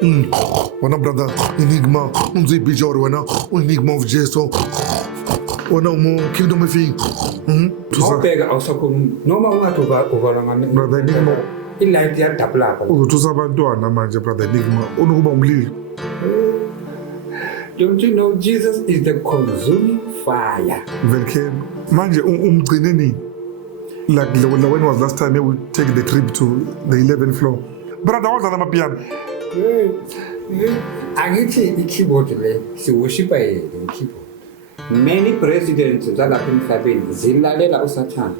Wena brother, enigma, unzibijor wena, enigma of Jesu. Wena kingdom efing. Awubheka awusakhulumi noma ungathi uvala Brother enigma. ilight yadabula lapha. Uzothusa abantwana manje brother enigma. Unokuba umlilo. Don't you know Jesus is the consuming fire? Velken. Manje umgcine nini? Like when was last time we take the trip to the 11th floor? Brother, what's that piano? Angithi i-keyboard le siworshipa i-keyboard. Many presidents zalapha emhlabeni zilalela uSathane.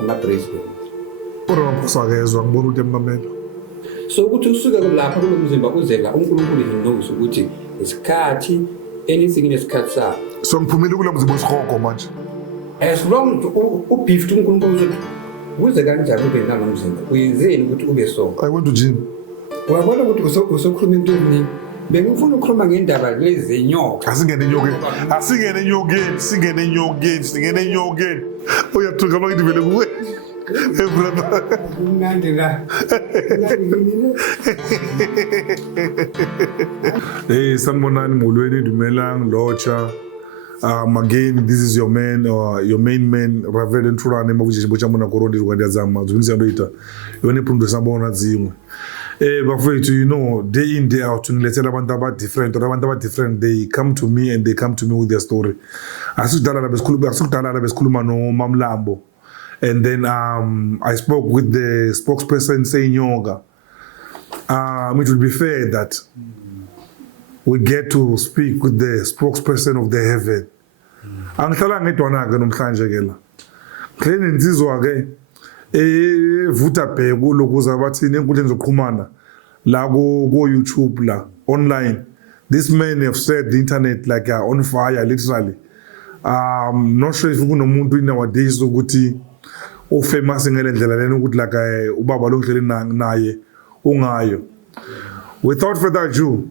Ama-president. Ora mphosakezwa ngibona ukuthi emamela. So ukuthi usuke lapha kulo mzimba uzela uNkulunkulu he knows ukuthi isikhathi anything inesikhathi sayo. So ngiphumile kula mzimba wesihogo manje. As long ubhift uNkulunkulu uzothi kuze kanjani ube nalo mzimba uyenzeni ukuthi ube so. I went to gym. Wabona ukuthi usokhuluma into eningi. Bengifuna ukukhuluma ngendaba lezi zenyoka. Asingene nyogeni. Uyathuka makithi vele kuwe. Hey brother. Mnandi la. Hey, sanibonani molweni dumelang locha. Again, this is your man or your main man Reverend Thulane mabujiji bochamona korondi rwanda zama zvinzi ndoita yone pundo sambona dzimwe bafethu you know day in day out unilethela abantu aba different they come to me and they come to me with their story asukudala besikhuluma no Mamlambo and then I spoke with the spokesperson saying yoga it would be fair that we get to speak with the spokesperson of the heaven. Angihlala ngedwana ke namhlanje ke la. Ngene insizwa ke vuta bheko lokuza bathini enkundleni zokuxhumana la ku YouTube la online. This man have said the internet like on fire literally. Not sure if kunomuntu nowadays ukuthi famous ngele ndlela lena ukuthi like ubaba lo nghleli naye ungayo. Without further ado,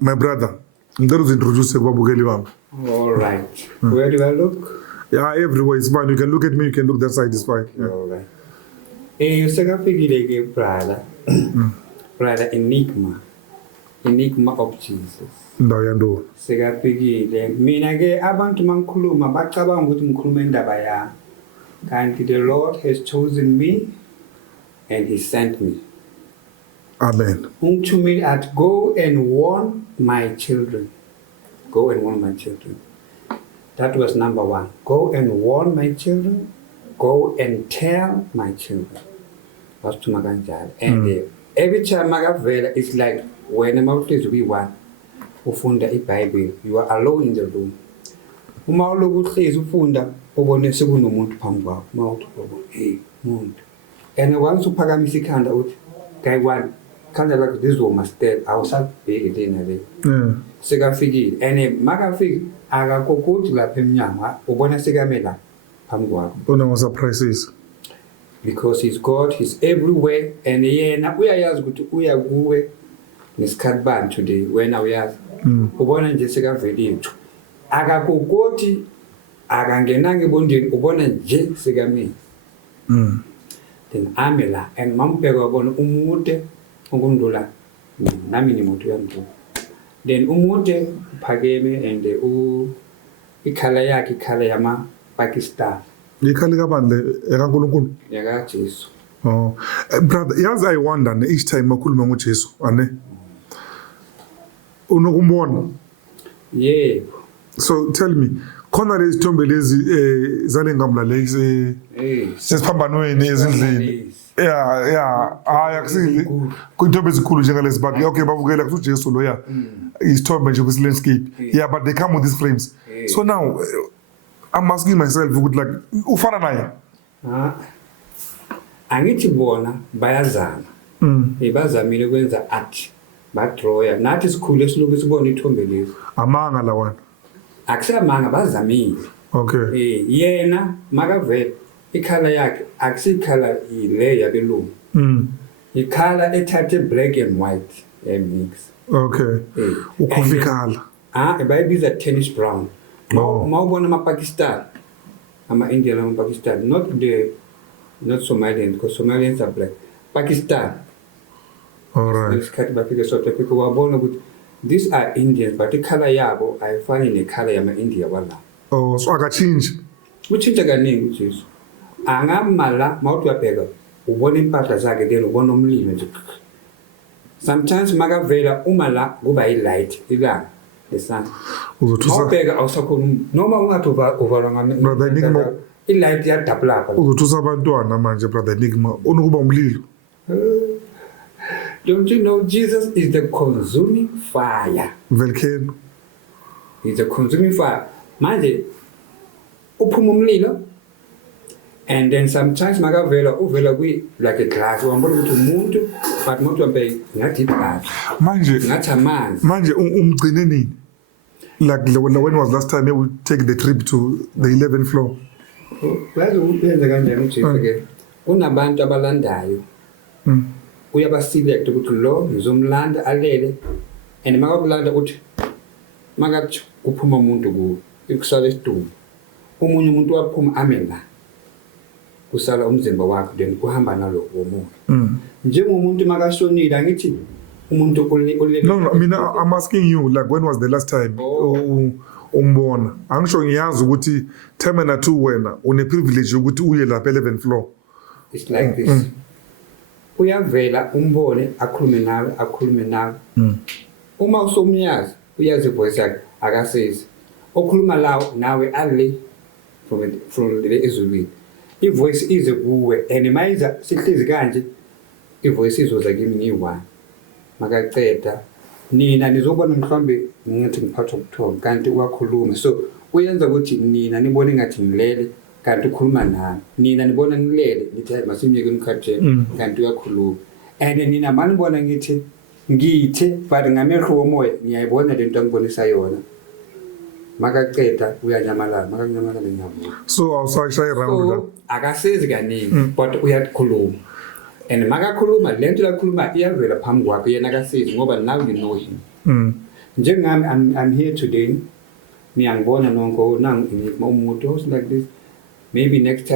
my brother, I'm going to introduce you. All right. Where do I look? Yeah, everywhere is fine. You can look at me, you can look that side, it's fine. Yeah. All right. You say brother. Brother Enigma. Enigma of Jesus. Ndayando. Sekapikile. Mina ke abantu mangikhuluma bacabanga ukuthi ngikhuluma indaba yami. Kanti the Lord has chosen me and he sent me. Amen. To me at go and warn my children. Go and warn my children. That was number one. Go and warn my children. Go and tell my children. That's to Maganjal. And every time Magavela, it's like when I'm out we one ufunda iBible, you are alone in the room. Uma ulokuhlezi ufunda ubone sekunomuntu phambi kwakho. Mawuthi hey, muntu. And once uphakamisa ikhanda uthi guy one kind of like this woman step awusabheki lena le sekafikile and makafika akakokuthi lapha eminyango ubona sekamela phambi kwakho bona ngo surprises because he's God, he's everywhere and yena uyayazi ukuthi uya kuwe nesikhathi bani today wena uyazi ubona nje sekavelile akakokuthi akangena ngebondeni ubona nje sekamela then amela and mampeka wabona umude ungundula nami ni muntu yangu then umude phakeme and ikhala yakhe ikhala yama Pakistan ikhala kabani le ekaNkulunkulu yaka Jesu brother yazi I wonder each time makhuluma ngoJesu ane unokumbona yebo so tell me khona lezi thombe lezi zale ngamla lezi sesiphambanweni ezindlini akusile kuntombe ezikhulu njengalezi but okay bavukela kuthi uJesu lo isithombe nje kwisi landscape but they come with these frames so now I'm asking myself ukuthi like ufana naye angithi bona bayazama bazamile ukwenza art badraw nathi sikhulu esiloku sibona ithombe lezi amanga lawana akusamanga bazamile okay yena makavela ikhala yakhe akusikhala ile yabelungu ikhala ethathe black and white mix okay ucoffee color bayibiza tennis brown mawubona ama-Pakistan ama-Indian ama-Pakistan not Somalians because Somalians are black Pakistan Alright. Ngesikhathi bafika South Africa wabona ukuthi these are Indians but ikhala yabo ayifani nekhala yama-India wala. Oh, so akachinji. Utshintsha kaningi uJesu. Angamala mawuthi uyabheka ubona impahla zakhe then ubona umlilo nje. Sometimes makavela uma la kuba yi-light ilanga lesana. Uzothusa. Mawubheka awusakhona noma ungathi uvalwa Brother Enigma. i-light iyadabula lapha. Uzothusa abantwana manje Brother Enigma. Unokuba umlilo. Don't you know Jesus is the consuming fire? Volcano. He's a consuming fire. Manje uphuma umlilo and then sometimes makavela uvela like a glass wambona ukuthi umuntu but umuntu wambe ngathi iglass Manje ngathi amanzi. Manje umgcine nini? Like when was last time you take the trip to the 11th floor? Yazi uyenza kanjani uJesu ke? Kunabantu abalandayo. Uyabaselect ukuthi lo ngizomlanda alele and makakulanda uthi makathi kuphuma umuntu ku ikusala isidumbu. Umunye umuntu waphuma amena. Kusala umzimba wakho then uhamba nalo womoya. Njengomuntu makashonile angithi umuntu ulele. No, I mean I'm asking you like when was the last time umbona? Angisho ngiyazi ukuthi time na 2 wena une privilege ukuthi uye lapha 11th floor. It's like this. Uyavela umbone akhulume nawe. Uma usomnyazi uyazi voice yakhe akasezi. Okhuluma lawo nawe ale from the ezulwini. Ivoice ize kuwe and mayiza sihlezi kanje ivoice izoza kimi ngiyi1 makaqeda nina nizobona mhlawumbe ngithi ngiphathwa ubuthongo kanti uyakhuluma so uyenza ukuthi nina nibone ngathi ngilele kanti ukhuluma nami nina nibona ngilele nithi masimyeke umkhatheni kanti uyakhuluma and nina manibona ngithi ngithe but ngamehlo womoya ngiyayibona lento angibonisa yona makaqeda uyanyamalala makanyamalala ngiyavuka so awusashaya around akasezi kaningi but uyakhuluma and makakhuluma lento lakhuluma iyavela phambi kwakhe yena akasezi ngoba now you know him njengami I'm here today ngiyangibona nonke nangi umuntu like this maybe next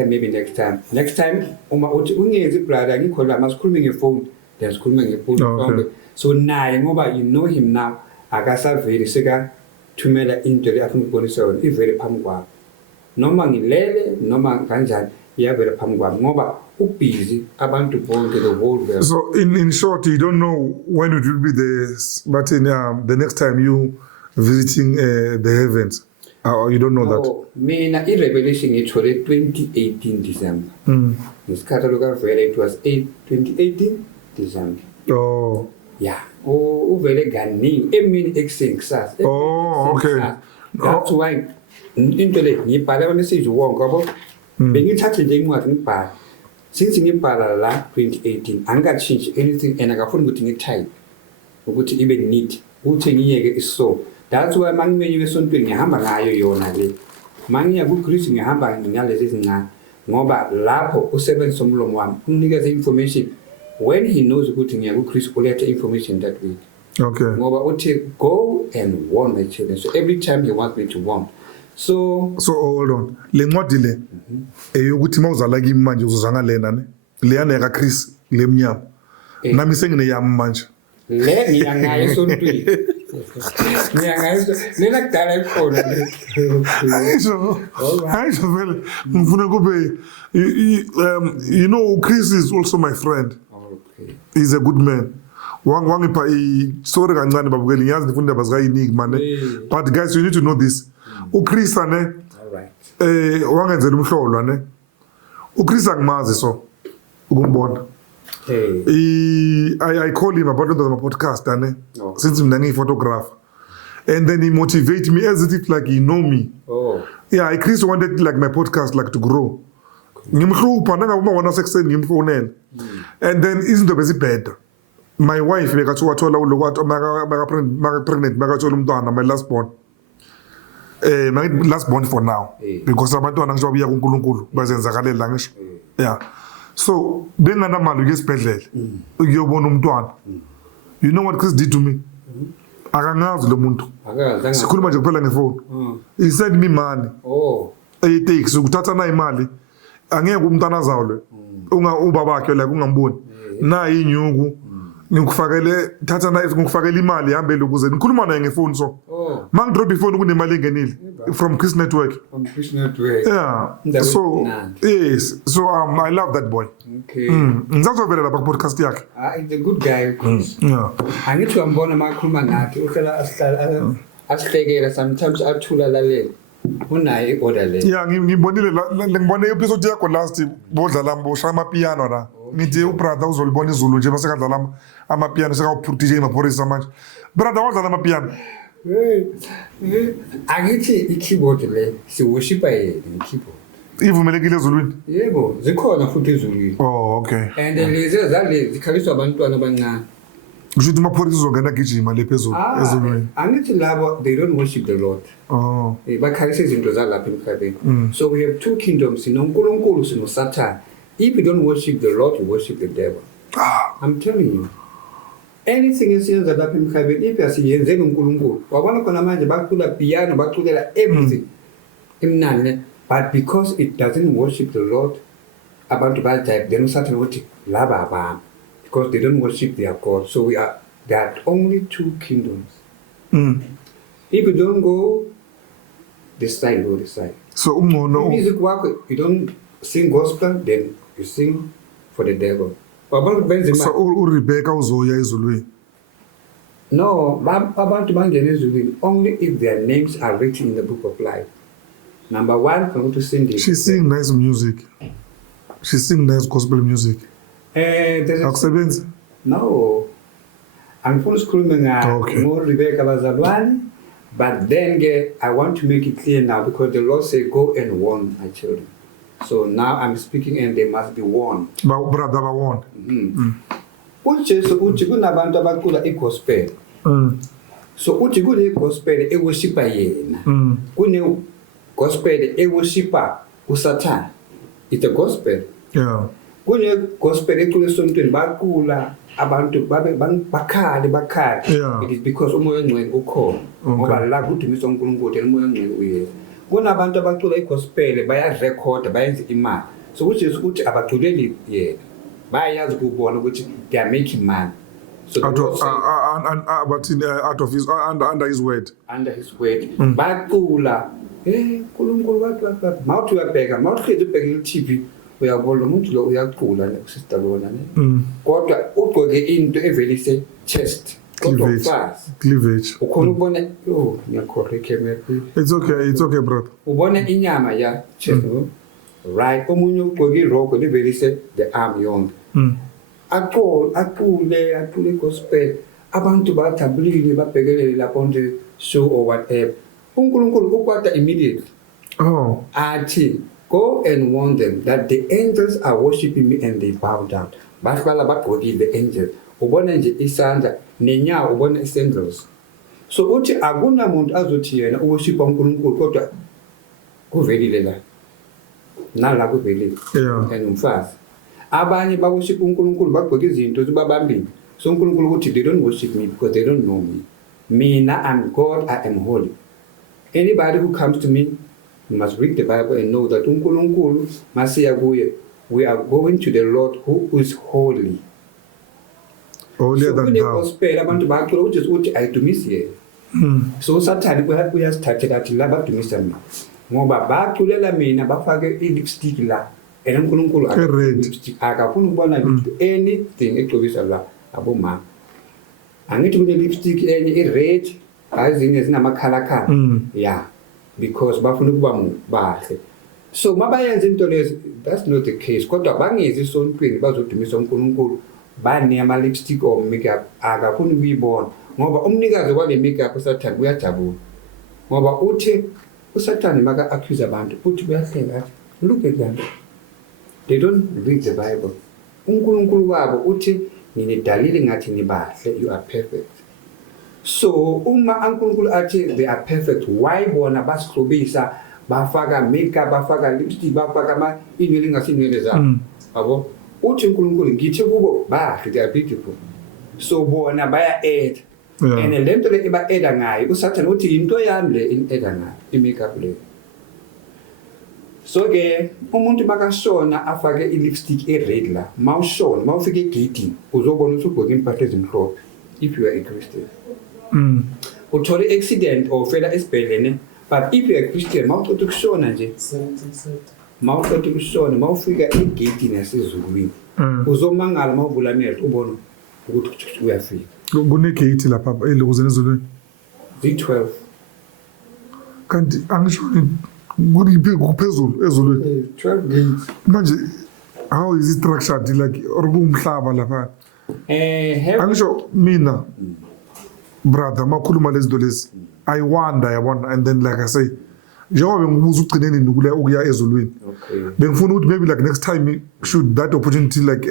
time uma uthi ungezi brother ngikho la masikhulume ngefone then sikhulume ngefone so naye ngoba you know him now akasaveli seka thumela into le afuna ukubonisa yona ivele phambi kwakho noma ngilele noma kanjani iyavela phambi kwakho ngoba ubusy abantu bonke the whole world. So in short you don't know when it will be the next time you visiting the heavens or you don't know that? Mina i-revelation ngithole 2018 December. Ngesikhathi lokavela it was 2018 December. Oh. Yeah. Uvele kaningi emini ekusengsazi. Oh, okay. That's why into le ngibhala ama message wonke yabo. Bengithathe nje incwadi ngibhala. Since ngibhala la 2018 angachange anything and akafuni ukuthi ngitype ukuthi ibe neat ukuthi ngiyeke iso. That's why mangimenye esontweni ngihamba ngayo yona le. Mangiya ku Greece ngihamba ngalezi zincane ngoba lapho usebenza umlomo wami unikeza information when he knows ukuthi ngiya ku Greece uletha information that week. Okay. Ngoba uthi go and warn my children. So every time he wants me to warn. So hold on. Le ncwadi le eyokuthi mawuzala kimi manje uzozanga lena ne. Leyana ka Chris lemnyama. Nami sengine yami manje. Le ngiyangayo esontweni. Ngiyangayo lena kudala ikhona le. Ayisho vele ngifuna kube you know Chris is also my friend. Okay. He's a good man. Wangipha sorry kancane babukeli ngiyazi ngifunda bazikayinika mane. But guys you need to know this. uChris ne alright wangenzela umhlolo ne uChris angimazi so ukumbona I call him about the podcast ne since mina ngiyi-photographer and then he motivate me as if like he know me. Yeah, Chris wanted like my podcast like to grow ngimhlupha nangabuma wona sekuseni ngimfonela and then izinto bezibheda my wife bekathi wathola lokwathi maka pregnant makathola umntwana my last born last born for now because abantwana ngisho babuya kuNkulunkulu bazenzakalela ngisho yeah so benganamali ukuyesibhedlela ukuyobona umntwana you know what Chris did to me akangazi lo muntu sikhuluma nje kuphela ngefone he sent me money takes ukuthatha na imali angeke umntwana azalwe ubabakhe la kungamboni na inyuku ngikufakele thatha na ngikufakele imali ihambele ukuze nikhuluma naye ngefoni so Oh, mangidrop ifoni kunemali engenile from Chris Network. from Chris Network. Yeah. That was So nice. yes. So I love that boy. Okay. Ngizazovela lapha podcast yakhe. He's a good guy, Chris. Yeah. Angithi uyambona makhuluma nathi uhlala asihlekela sometimes athula lalela. Unaye i-order le. Yeah, ngibonile ngibone episode yakho last bodlala boshaya amapiano la. Ngithi ubrother uzolibona izulu nje base kadlala amapiano seka DJ Maphorisa manje. Brother wadlala amapiano. Angithi i-keyboard le siworshipa yena i-keyboard. Ivumelekile ezulwini. Yebo, zikhona futhi ezulwini. Oh, okay. And lezi zalezi zikhaliswa abantwana abancane. Kusho ukuthi Maphorisa uzongena gijima le phezulu ezulwini. Angithi labo they don't worship the Lord. Oh. Bakhalisa izinto zalapha emhlabeni. So we have two kingdoms, sinoNkulunkulu sinoSatan. If you don't worship the Lord, you worship the devil. I'm telling you. Anything esiyenza lapha emhlabeni if asiyenzeni uNkulunkulu. Wabona khona manje bacula piano, baculela everything. Imnane, but because it doesn't worship the Lord, abantu bayatype then uSatan uthi laba abantu because they don't worship their God. So there are only two kingdoms. If you don't go this side, go this side. So umngono Music work, you don't sing gospel, then you sing for the devil. so uRebecca uzoya ezulwini. No, abantu bangena ezulwini only if their names are written in the book of life. Number one, I'm going to sing this. She sing nice music. She sing nice gospel music. Akusebenzi? No. Angifuna ukukhuluma more Rebecca bazalwane, but then I want to make it clear now because the Lord said go and warn my children. So now I'm speaking and they must be warned. Brother bawona. uJesu uthi kunabantu abacula igospel. So uthi kule gospel eworshipa yena. Kune gospel eworshipa uSatan. It's a gospel. Yeah. Kune gospel ecula esontweni bacula abantu bakhale. Yeah. It is because umoya ongcwele ukhona. Ngoba la kudumisa uNkulunkulu umoya ongcwele uyesu. Kunabantu abacula igospel bayarecord bayenza imali. So uJesu uthi abaculeli yena. Bayazi ukubona ukuthi they are making money. So out of his under his word. Under his word. Bacula uNkulunkulu wathi mawuthi uyabheka mawuhlezi ubheka iTV uyabona umuntu lo uyacula ne sister lona ne. Kodwa ugqoke into evelise chest. Cleavage. Ukhona ukubona ngiyakhoreka camera. It's okay brother. Ubona inyama ya chest. Right, omunye ugqoke irogo livelise the arm yonke. Acule gospel abantu bathabulile babhekelele lapho nje show or whatever. uNkulunkulu ukwata immediately. Oh. Athi go and warn them that the angels are worshiping me and they bow down. Baqala bagqokile the angels. Ubona nje isandla nenyawo ubona isandals. So uthi akunamuntu azothi yena uworship uNkulunkulu kodwa kuvelile la. Nala kuvelile. Yeah. And umfazi. Abanye baworship uNkulunkulu bagqoka izinto zibabambile. So uNkulunkulu uthi they don't worship me because they don't know me. Mina I'm God, I am holy. Anybody who comes to me must read the Bible and know that uNkulunkulu masiya kuye we are going to the Lord who is holy. Holier than thou. Gospel abantu bacula uJesu uthi ayidumisi yena. So uSathane uyasithathela athi la badumisa mina. Ngoba baculela mina bafake i-lipstick la. And uNkulunkulu lipstick akafuna ukubona anything egcobisa la abomama. Angithi kune lipstick enye i-red ezinye zinamakhala. Yeah. Because bafuna ukuba bahle. So mabayenza into lezi that's not the case. Kodwa bangezi esontweni bazodumisa uNkulunkulu bane ama lipstick or makeup akafuna ukuyibona. Ngoba umnikazi wale makeup uSathane uyajabula. Ngoba uthi uSathane maka accuse abantu uthi uyahlenga athi look at them. They don't read the Bible. uNkulunkulu wabo uthi ninidalile ngathi nibahle you are perfect. So uma uNkulunkulu athi they are perfect why bona basihlobisa bafaka makeup bafaka lipstick bafaka ama inwele ngasinwele zabo yabo uthi uNkulunkulu ngithi kubo bahle they are beautiful. So bona baya add and lento le iba add ngayo uSathane uthi into yami le in add ngayo i makeup le. So ke umuntu makashona afake i-lipstick e-red la mawushona mawufika egate uzobona ukuthi ugqoke impahla ezimhlophe if you are a Christian. Uthole accident or fela esibhedlele but if you are a Christian mawuqeda ukushona nje mawuqeda ukushona mawufika egate nasezulwini uzomangala mawuvula amehlo ubona ukuthi uyafika. Kune-gate lapha ukuze nezulwini Z12 kanti angisho kuphezulu ezulwini 12 gates. manje how is it structured like or kumhlaba lapha angisho mina brother makhuluma lezi zinto lezi I wonder yabona and then like I say njengoba bengibuza ugcineni ukuya ezulwini bengifuna ukuthi maybe like next time should that opportunity like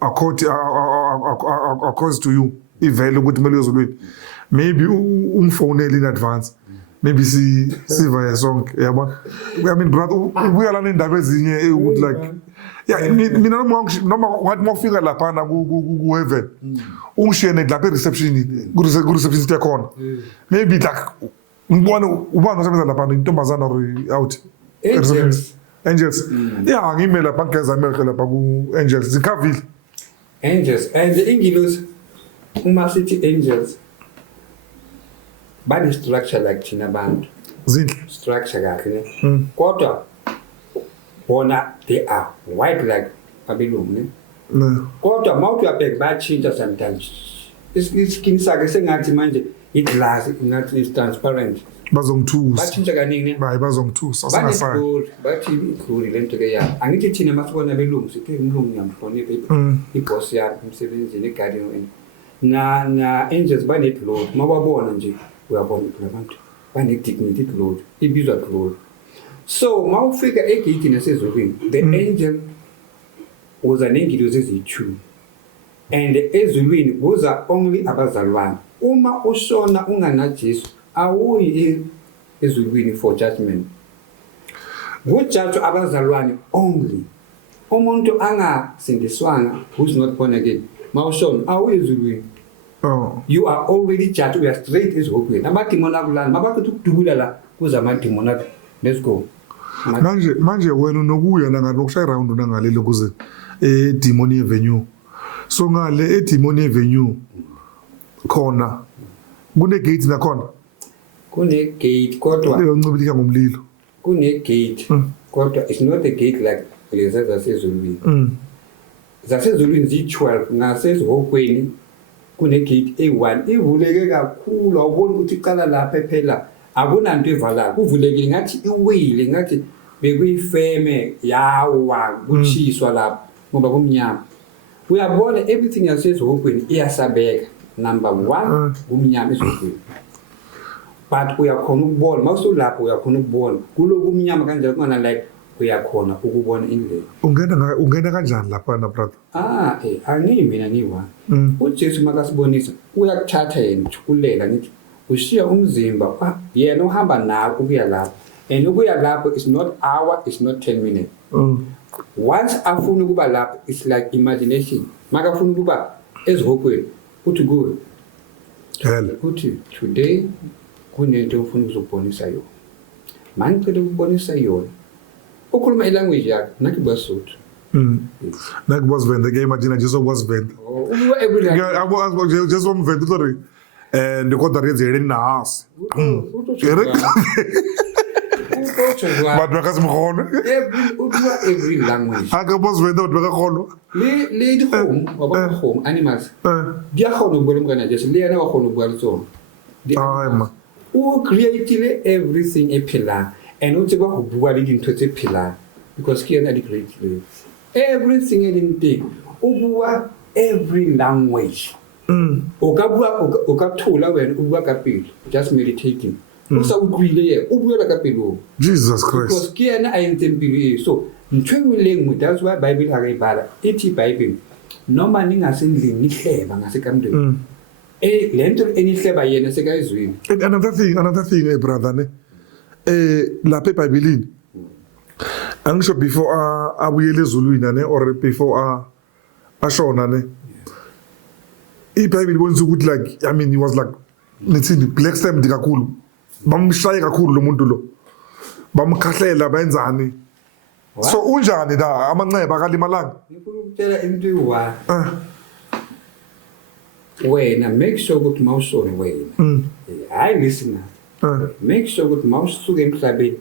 occurs to you ivele ukuthi kumele ezulwini maybe umfonele in advance maybe siva sonke yabona I mean brother ubuya lana indaba ezinye ukuthi like yeah mina noma wathi mawufika lapha na ku heaven ungishene lapha reception ku receptionist yakhona maybe like ubona osebenza lapha intombazana or out angels yeah ngime lapha ngeza amehlo lapha ku angels zikhavile angels and the ingilos uma sithi angels bani structure like thina bantu zindle structure kahle ne kodwa bona they are white like abelungu ne kodwa mawuthi uyabheka bayachinja sometimes iskin sakhe sengathi manje iglass ngathi is transparent bazongithusa bachinja kaningi ne bayi bazongithusa singasaya bathi ikhulu lento ke ya angithi thina masibona abelungu sithi umlungu ngiyamhlonipha iboss yakhe emsebenzini eguardian na angels baneglory mababona nje uyabona abantu banedignity glory ibizwa glory. So mawufika egate nasezulwini the angel uza nengilosi eziyi-2 and ezulwini kuza only abazalwane uma ushona unganajesu awuyi ezulwini for judgment kujudge abazalwane only umuntu angasindiswanga who's not born again mawushona awuyi ezulwini. You are already judged. We are straight as hope. Amadimoni akulana mabakuthi ukudubula la kuza amadimoni athi let's go. Manje wena nokuya nokushaya round ngale lokuze Demoni Avenue. So ngale Demoni Avenue khona kune gate nakhona. Kune gate kodwa uncibilika ngomlilo. Kune gate kodwa it's not a gate like lezi zasezulwini. Zasezulwini zi12 ngasezihokweni kune gate A1 ivuleke kakhulu awubona ukuthi iqala lapha phela akunanto evala kuvulekile ngathi iwile ngathi bekuyifeme yawa kuchiswa lapha ngoba kumnyama uyabona everything yasezihokweni iyasabeka number 1 kumnyama ezihokweni but uyakhona ukubona mawusulapho uyakhona ukubona kuloku kumnyama kanjalo kungana like uyakhona ukubona indlela ungena kanjani lapha na brother angimina niwa uJesu makasibonisa uyakuthatha yena ukulela ngithi ushiya umzimba yena uhamba nawe ukuya lapho and ukuya lapho is not hour is not 10 minutes once afuna ukuba lapho it's like imagination makafuna ukuba ezihokweni uthi kuwe uthi today kunento ufuna ukuzobonisa yona mangicela ukubonisa yona ukhuluma ilanguage yakhe nathi basuthu nathi basivenda ke imagine Jesu wasivenda Jesu wamvenda sorry and kodwa redzele nahasi but bakasimkhona every language akabosivenda but bakakhona le di home home animals dia khona ukubona mkana Jesu le yana wakhona ukubona tsona ma u create everything ephilayo and uthi bakubukwa into tse phila because ke yana di create everything anything ubuwa every language ukathula wena ubuwa kapilo just meditating usa ukwile ye ubuya kapilo Jesus Christ because ke yana ayintempilo so ntwengileng that's why Bible akayibhala ithi Bible noma ningasendlini nihleba ngasekamndeni lento enihleba yena sekayizwini. Another thing brother ne lapha eBhayibhelini angisho before abuyele ezulwini ne or before ashona ne iBhayibheli bonisa ukuthi like I mean he was like nithini black-stamped kakhulu bamshaye kakhulu lo muntu lo bamkhahlela benzani What? So unjani da amanceba akalimalanga? Ngifuna ukutshela into eyi-one. Wena make sure ukuthi mawusone wena. Hayi listen na. Make sure ukuthi mawusuka emhlabeni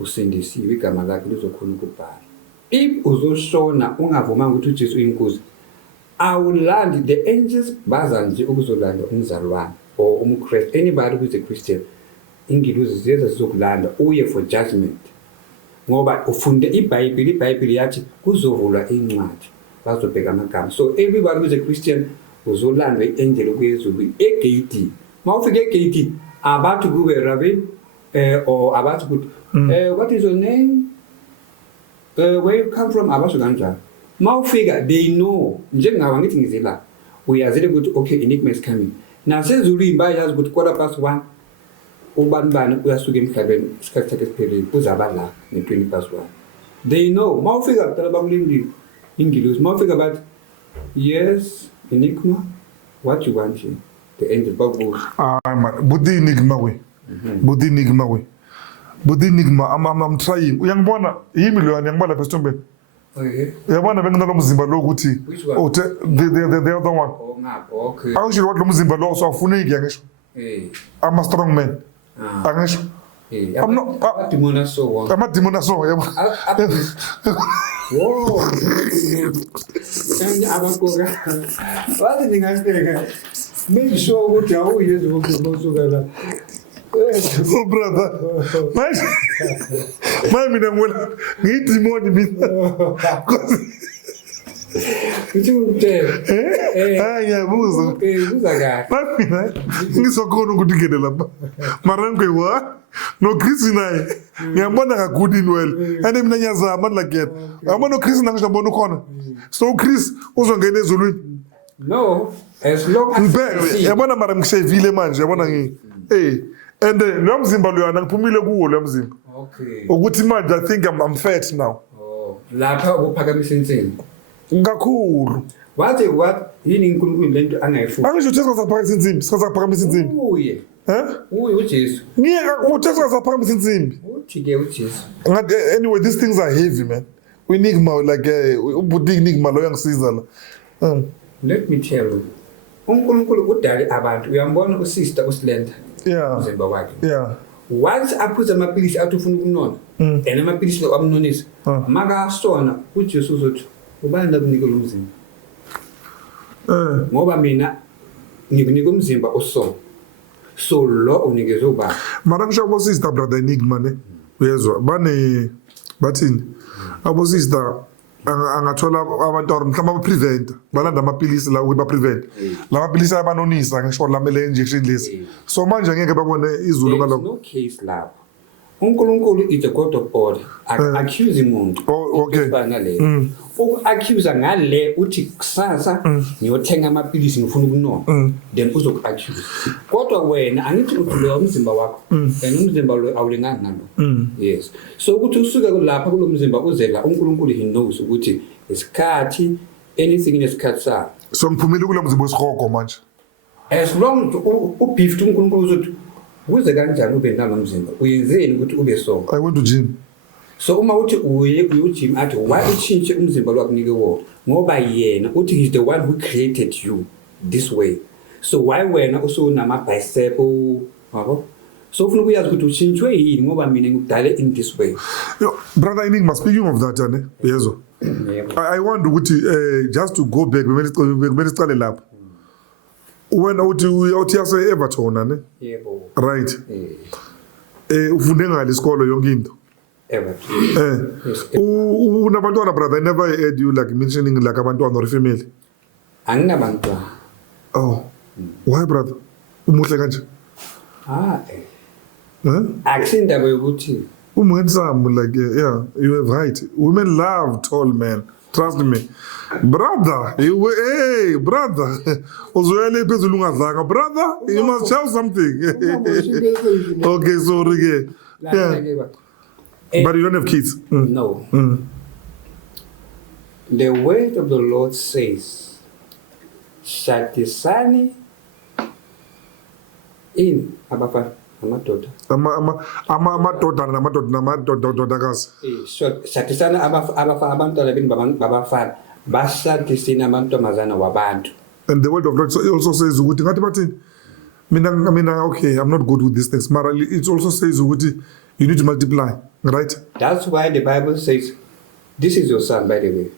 usindisiwe igama lakhe lizokhona ukubhala. If uzoshona ungavumanga ukuthi uJesu uyinkosi, awulandi the angels baza nje ukuzolanda umzalwane or umKristu, anybody who is a Christian. Ingilosi ziyeza zizokulanda uye for judgment. Ngoba ufunde iBhayibheli yathi kuzovulwa incwadi bazobheka amagama. So everybody who is a Christian uzolandwa iangel ukuyezulu egate. Mawufika egate abathi kube rabbi or abathi ukuthi what is your name? Where you come from? Abasho kanjani. Mawufika they know njengawa ngithi ngizela uyazile ukuthi okay enigma is coming. Nasezulu imbayazi ukuthi 1:15 ubani uyasuka emhlabeni isikhathi sakhe siphelile uzaba la ne20:1. They know mawufika kuqala bakulindile ingilosi mawufika bathi yes enigma what you want here the angel babuza man budi enigma we budi enigma we budi enigma I'm trying uyangibona yimi lo ngiyangibona lapha esithombeni uyabona benginalo mzimba lo ukuthi the other one okay awusho what lo mzimba lo so afuneki ngisho I'm a strong man angisho I'm not demona so one amadimona so yabo whoa and abakoka wathi ningafika make sure ukuthi awuyezo ukusuka la oh brother mina ngwela ngidimoni mina ngiyabuza mina ngisokhona ukuthi ngene lapha mara ngekwa no Chris naye ngiyabona kagood in well and mina ngiyazama like yet abona Chris nangisho ngibona ukhona so Chris uzongena ezulwini no as long as yabona mara ngishevile manje yabona and lo mzimba lo yana ngiphumile kuwo lo mzimba okay ukuthi manje I think I'm fat now lapha uphakamisa insini ngakhulu wathi what yini inkulunkulu lento angayifuni angisho ukuthi sikazaphakamisa insimbi uye uye uJesu uthi sikazaphakamisa insimbi uthi ke uJesu anyway these things are heavy man we enigma like ubudi enigma lo yangisiza la let me tell you uNkulunkulu udale abantu uyambona usister uSlender umzimba wakhe once aphuza amapilisi athi ufuna ukunona and amapilisi lo amnonisa maka sona uJesu uzothi ubani lakunika lo mzimba ngoba mina ngikunika umzimba oso so lo unikezwe ubani mara ngisho abo sister brother enigma ne uyezwa bathini abo sister angathola abantu mhlawumbe abaprevent balanda amapilisi la ukuthi baprevent la mapilisi abanonisa ngisho lamele injection lesi so manje ngeke babone izulu ngalokho no case lapho uNkulunkulu is a God of order accuse umuntu okay bana le accuse ngale uthi kusasa ngiyothenga amapilisi ngifuna ukunona then uzoku-accuse kodwa wena angithi uthi lo umzimba wakho and umzimba lo awulingani nalo yes so ukuthi usuke lapha kulo mzimba uze la uNkulunkulu he knows ukuthi isikhathi anything inesikhathi sayo so ngiphumile kulo mzimba wesihogo manje as long ubhift uNkulunkulu uzothi uze kanjani ube nalo mzimba uyenzeni ukuthi ube so I went to gym so uma uthi uye ujim athi why uchinche umzimba lwakunike wona ngoba yena uthi he's the one who created you this way so why wena usunama bicep yabo so ufuna ukuyazi ukuthi uchinchwe yini ngoba mina ngikudale in this way brother Enigma speaking of that ne yezo I want ukuthi just to go back when siqale lapho wena uthi yase Everton ne yebo right ufunde ngale isikolo yonke into unabantwana brother I never heard you like mentioning like abantwana or family anginabantwana why brother umuhle kanje akusindaba yokuthi handsome like yeah you have right women love tall men trust me brother hey brother uzoyele phezulu ungadlanga brother you must tell something okay sorry ke yeah but you don't have kids no the word of the Lord says shatisani in abafana amadoda namadodakazi. so sathi sana abantwana beni babafana basathi sina amantombazana wabantu. And the word of God also says ukuthi ngathi bathini mina okay, I'm not good with these things, but it also says ukuthi you need to multiply, right? That's why the Bible says this is your son, by the way.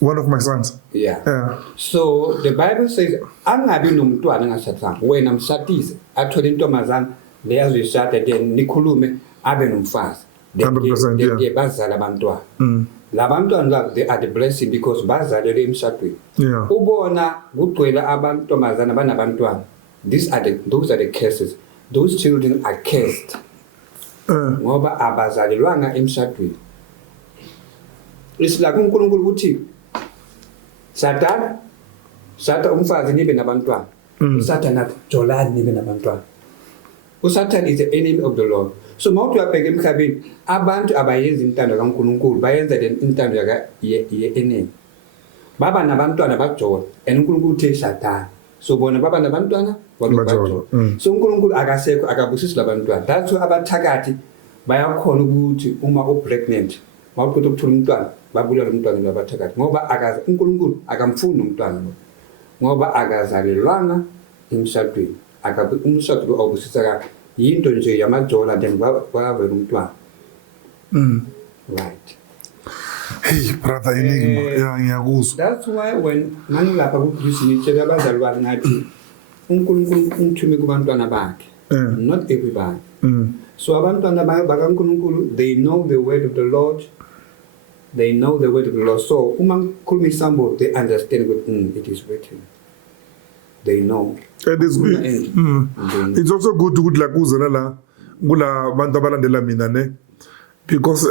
One of my sons. Yeah. So the Bible says angabi nomntwana ngasathanga wena msatize athole intombazana leyazoyishada then nikhulume abe nomfazi. 100%, yeah. Bazala abantwana. Labantwana they are the blessing because bazalelwe emshadweni. Yeah. Ubona kugcwele abantombazana banabantwana. Those are the curses. Those children are cursed. Ngoba abazalelwanga emshadweni. Isila kuNkulunkulu uthi Satan umfazi nibe nabantwana. Satan athi jolani nibe nabantwana. Satan is the enemy of the Lord. So mawuthi uyabheka emhlabeni abantu abayenza intando kaNkulunkulu bayenza intando ye-enemy. Baba nabantwana bajola and uNkulunkulu uthe Satan. So bona baba nabantwana bajola. So uNkulunkulu akasekho akabusisi labantwana. That's why abathakathi bayakhona ukuthi uma pregnant mawuthi ukuthola umntwana babulala umntwana labathakathi ngoba akazi uNkulunkulu akamfuni umntwana ngoba akazalelwanga emshadweni umshado lo awubusisa yinto nje yamajola then bavela umntwana. Right. Hey brother Enigma, ngiyakuzwa. That's why when manilapha kuKristu ngitshela abazali bami ngathi uNkulunkulu umthume kubantwana bakhe. Not everybody. So abantwana bakaNkulunkulu they know the word of the Lord. They know the word of the Lord. So uma ngikhuluma isambo they understand what it is written. They know. And it's also good to like uzana la kula bantu abalandela mina ne because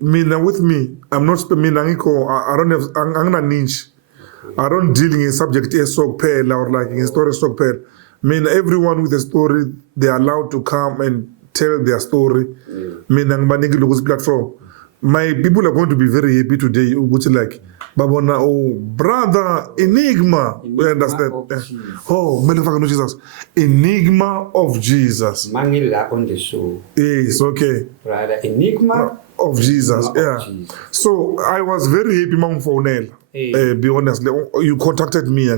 mina with me I'm not mina ngikho I don't have angina niche. I don't deal in a subject esokphela or like in a story esokphela. Mina everyone with a story they are allowed to come and tell their story. Mina ngibanikile ku platform. My people are going to be very happy today ukuthi like babona brother Enigma, we understand. Melefaka no Jesus, Enigma of Jesus. Mangila on the show. Yes, okay. Brother Enigma of Jesus. Yeah. Jesus. So I was very happy Mangfonel. Be honest, you contacted me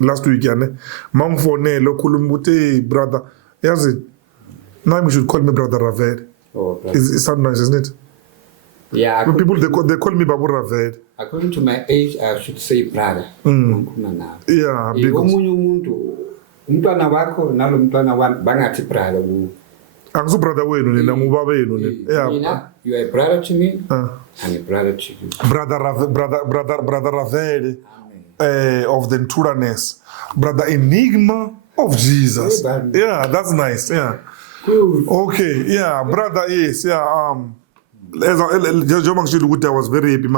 last week, yani. Mangfonel okhuluma brother. Yazi, now you should call me brother Raved. It sounds nice, isn't it? Yeah, people they call me Babu Raved. According to my age, I should say brother. Yeah, because umntwana wakho nalo mntwana wami bangathi brother ku. Akuzo brother wenu nina ngubaba wenu ni. Yeah. You are a brother to me. I'm a brother to you. Brother Raved of the Nturanes. Brother Enigma of Jesus. Yeah, that's nice. Yeah. Good. Okay. Yeah, brother. Yes. Yeah. I was very happy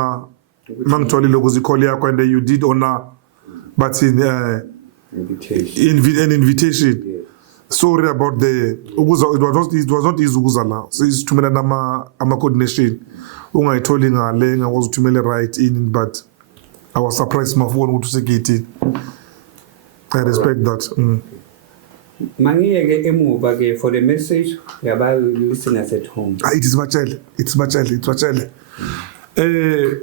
mangitholi lokuzi call yakho and you did honor but in an invitation. Yeah. Sorry about the it was not easy ukuzala sithumela ama coordination ungayitholi ngale ngawazi uthumele right in but I was surprised mafuna ukuthi usekithi. I respect that. Mangiyeke emuva ke for the message yaba listeners at home. It's bachele.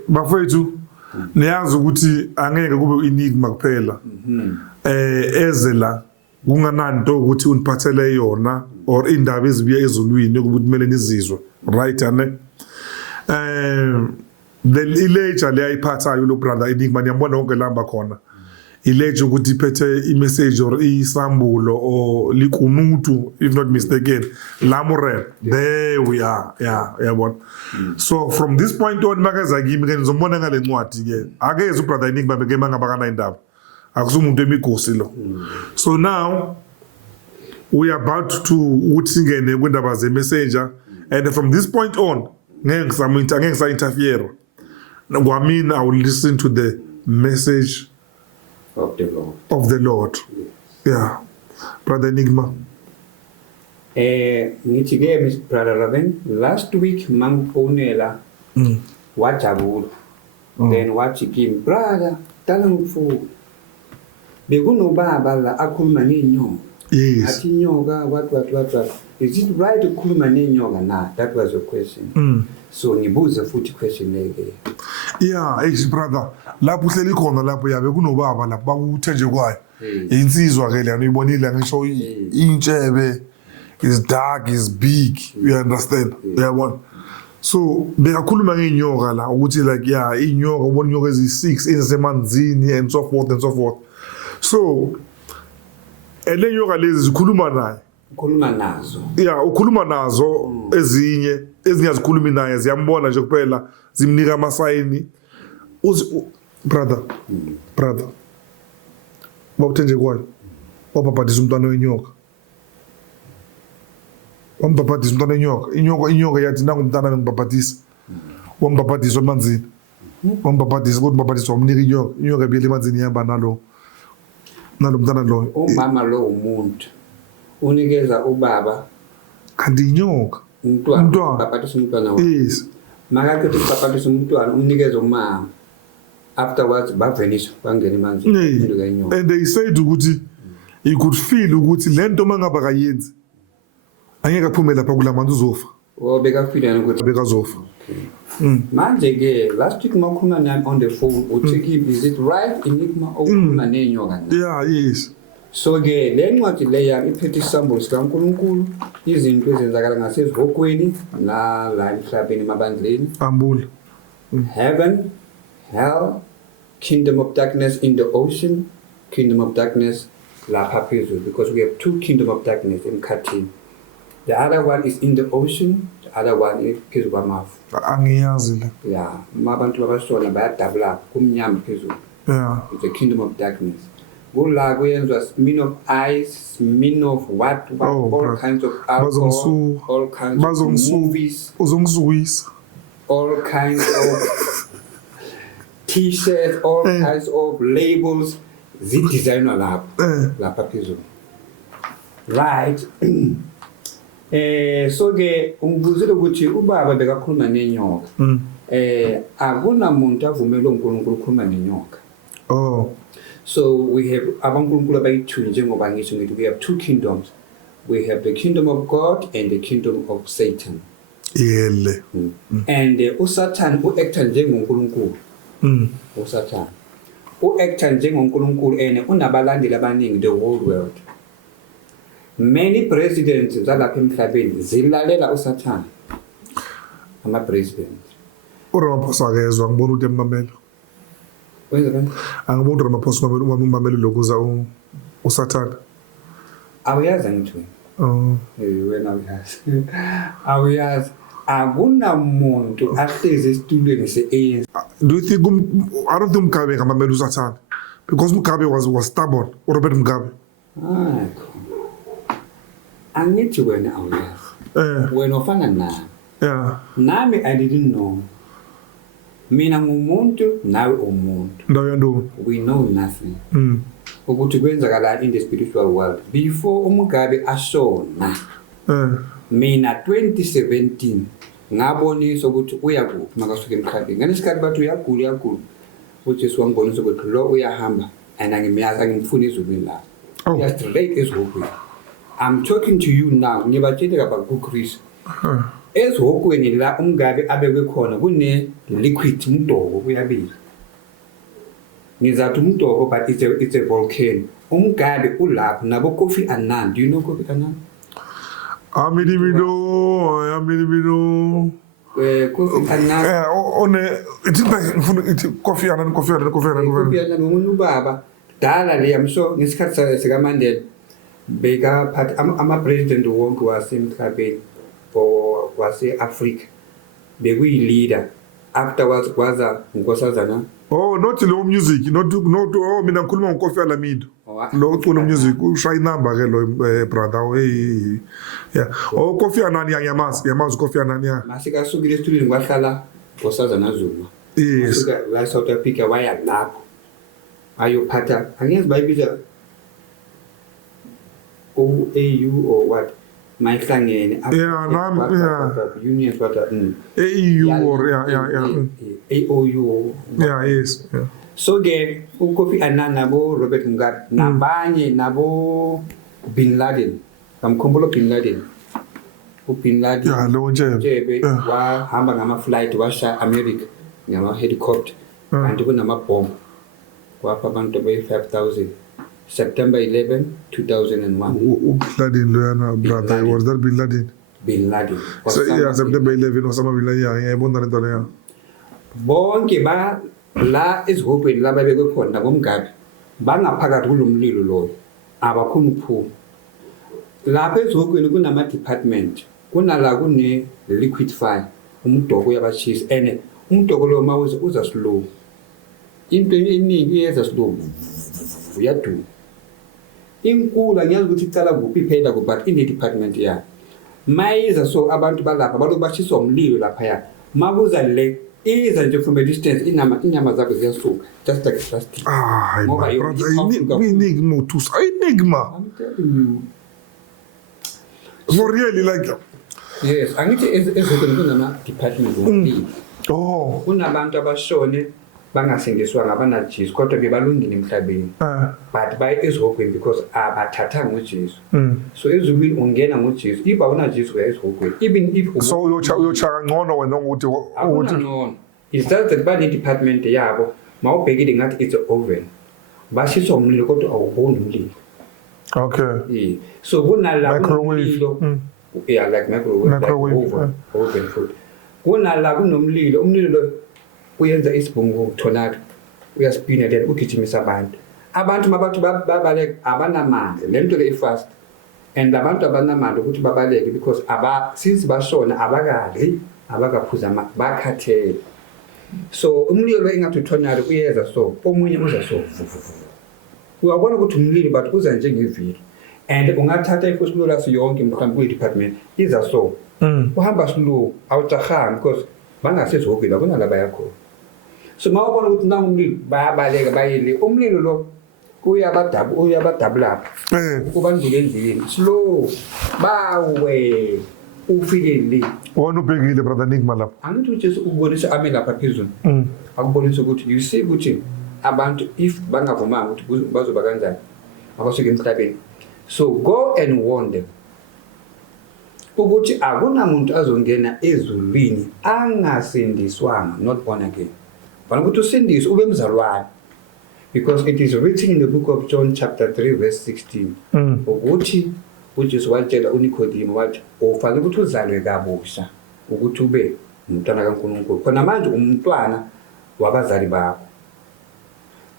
Bafethu niyazi ukuthi angeke kube Enigma kuphela. Ezela kungananto ukuthi uniphathele yona or indaba ezibuya ezulwini ukuthi kumele nizizwe right ane. The lecture le ayiphathayo lo brother Enigma niyambona wonke lamba khona. Ilege ukuthi iphethe i-message or isambulo or likunutu if not mistaken lamure there we are yabona. So from this point on makaza kimi ke nizombona ngale ncwadi ke akeze ubrother Enigma beke mangabakana indaba akusumuntu emigosi lo. So now we are about to uthingene kwindaba ze messenger and from this point on ngeke sa interfere ngwamina I will listen to the message of the Lord. Yeah. Brother Enigma. Ngithi ke Brother Raven, last week mangifonela wajabula. Then wathi kimi brother, tala ngifuna. Bekunobaba la akhuluma ngenyongo. Yes. Athi inyoka, what. Is it right ukukhuluma nenyoka na? That was your question. So ngibuze futhi question leke. Yeah, brother. Lapho uhleli khona lapho yabe kunobaba lapho bakuthenje kwayo. Insizwa ke lena uyibonile ngisho intshebe is dark, is big. You understand? Yeah. So bekakhuluma ngenyoka la ukuthi like yeah, inyoka ubona inyoka ezi6 ezisemanzini and so forth. So le nyoka lezi zikhuluma naye. Ukhuluma nazo. Yeah, ukhuluma nazo ezinye zikhuluma naye ziyambona nje kuphela zimnika amasayini. Brother. Bawuthenje kwayo. Wabhabhadisa umntwana wenyoka. Wambhabhadisa umntwana wenyoka. Inyoka yathi nangumntwana ngibhabhadisa. Wambhabhadisa emanzini. Wambhabhadisa wamnika inyoka. Inyoka ebiyele emanzini ihamba nalo mntwana lo. Umama lo umuntu unikeza ubaba kanti inyoka. Umntwana. Bhabhadisa umntwana wakhe. Yes. Makaqeda ukubhabhadisa umntwana umnikeza umama. Afterwards bavenisha bangena emanzini. And they said ukuthi he could feel ukuthi lento mangaba kayenzi angeke aphume lapha kulamanzi uzofa. Bekafila ukuthi bekazofa. Manje ke last week makhuluma nami on the phone uthi is it right Enigma ukukhuluma nenyoka na? Yeah, yes. So ke le ncwadi leya iphethe isambulo sikaNkulunkulu izinto ezenzakala ngasezivokweni la emhlabeni mabandleni. Ambula. Heaven, hell, kingdom of darkness in the ocean, kingdom of darkness lapha phezulu, because we have two kingdom of darkness emkhathini. The other one is in the ocean, the other one is phezulu kwamafu. Angiyazi le. Yeah, abantu babasona bayadabula kumnyama phezulu. Yeah. It's the kingdom of darkness. Kula kuyenzwa smean of ice, smean of what, all kinds of alcohol, all kinds of movies, all kinds of T-shirts, all kinds of labels, designer lapha phezulu. Right. So ke ungibuzile ukuthi ubaba bekakhuluma nenyoka. Akunamuntu avumela uNkulunkulu ukukhuluma nenyoka. Oh. So we have abankulunkulu abayi-2 njengoba ngisho ngithi we have two kingdoms. We have the kingdom of God and the kingdom of Satan. Yele. And uSatan uacta njengonkulunkulu. uSatan uacta njengonkulunkulu ene unabalandeli abaningi the whole world. Many presidents zalapha emhlabeni zilalela uSatan. Ama president. uRamaphosa akezwa ngibona ukuthi emamela. Wenzekani? Angibona uRamaphosa umamela lokuza uSatan. Awuyazi ngithi wena. Wena uyazi. Awuyazi. Akunamuntu ahlezi esitulweni se-ANC. Do you think I don't think Mugabe ngamamela uSatan because Mugabe was stubborn. Robert Mugabe. Angithi wena awuyazi. Wena ufana nami. Yeah. Nami I didn't know. Mina ngumuntu nawe umuntu. Ndayo. We know nothing. Ukuthi kwenzakala in the spiritual world before uMugabe ashona. Mina 2017 ngabonisa ukuthi uyagula makasuka emhlabeni. Ngalesikhathi bathi uyagula uthi siwangibonisa ukuthi lo uyahamba and angimiyazi angimfuni izulwini la. Just straight ezihokweni. I'm talking to you now ngibatshela about kuChris. Ezihokweni la uMugabe abekwe khona kune liquid umdoko kuyabili. Ngizathi umdoko but it's a volcano. uMugabe ulapho nabo Kofi Annan. Do you know Kofi Annan? Amini mino. Kofi Annan. It's Kofi Annan. Kofi Annan umuntu baba. Dala le amsho ngesikhathi sikaMandela beka phat ama president wonke wasemhlabeni or wase-Africa bekuyi leader afterwards kwaza uNkosazana. Oh, not lo music, not mina ngikhuluma ngoKofi Alamido. Lo ucula music ushaya inamba ke lo brother yeah. Oh, Kofi Annan yamazi Kofi Annan ya. Masika sukile esitulweni kwahlala uNkosazana Zuma. Yes. La South Africa waya lapho. Ayophatha angenzi bayibiza OAU or what? Mayihlangene unions what AU or yeah. AOU. Yeah, yes. Yeah. So ke uKofi Annan nabo Robert Mugabe nabanye nabo Bin Laden. Ngamkhumbula Bin Laden. Bin Laden. Yeah, lo nje. Wahamba ngama-flight washa America ngama-helicopter. Kanti kunama-bomb. Wafa abantu abayi-5,000. September 11, 2001. Bin Laden loyana brother. Was that Bin Laden? Bin Laden. So yeah, September 11 Osama Bin Laden yayibona lento leyo. Bonke ba la ezihopeni lababekwe khona ngomgabi bangaphakathi kulomlilo loyo abakhona ukuphuma. Lapha ezihopeni kunama-department kunala kune liquid fire umdoko uyabashisa and umdoko lo mawuze uza slow. Into eningi iyeza slow uyaduma. Inkulu angiyazi ukuthi icala kuphi iphela kuphi but ine department yakhe. Mayiza so abantu balapha balobashiswa umlilo lapha ya. Makuza le iza nje from a distance inyama zabo ziyasuka just like plastic. My brother, enigma to enigma. I'm telling you. For really like Yes, angithi ezokwenza kunama department omlilo. oh Kunabantu abashone bangasindiswanga abanaJesu kodwa bebalungile emhlabeni. But baye ezihogweni because abathathanga uJesu. So ezulwini ungena ngoJesu. Iba unaJesu uya ezihogweni. Even if so uyochaka ngcono wena ukuthi no. It's just that bani department yabo mawubhekile ngathi it's oven. Bashiswa umlilo kodwa awuboni umlilo. Okay. So kunala microwave. Yeah, like microwave. Oven food. Kunala kunomlilo, umlilo uyenza isibungu tornado. Uyaspina then ugijimisa abantu. Abantu mabathi babaleke abanamandla. Lento le fast. And abantu abanamandla ukuthi babaleke because since bashona abakadli, abakaphuza bakhathele. So umlilo engathi tornado uyeza so omunye uza so. Uyabona ukuthi umlilo but uza njengevili. And ungathatha ifusibulo laso yonke mhlawumbe kwi department iza so. Uhamba slow awucahanga because bangasezogela kunala bayakho. So mawubona ukuthi na umlilo bayabaleka bayile umlilo lo uyabadabula kubandule endlini slow bawe ufikele wona ubhekile brother enigma lapha angithi uJesu ukubonisa ame lapha phezulu akubonisa ukuthi you see ukuthi abantu if bangavumanga ukuthi bazoba kanjani abasuke emhlabeni. So go and warn them ukuthi akunamuntu azongena ezulwini angasindiswanga, not born again. Bana ukuthi usindiswe ube mzalwane because it is written in the book of John chapter 3 verse 16 ukuthi uJesu watshela uNicodemus wathi ufanele ukuthi uzalwe kabusha ukuthi ube umntwana kaNkulunkulu. Khona manje umntwana wabazali bakho.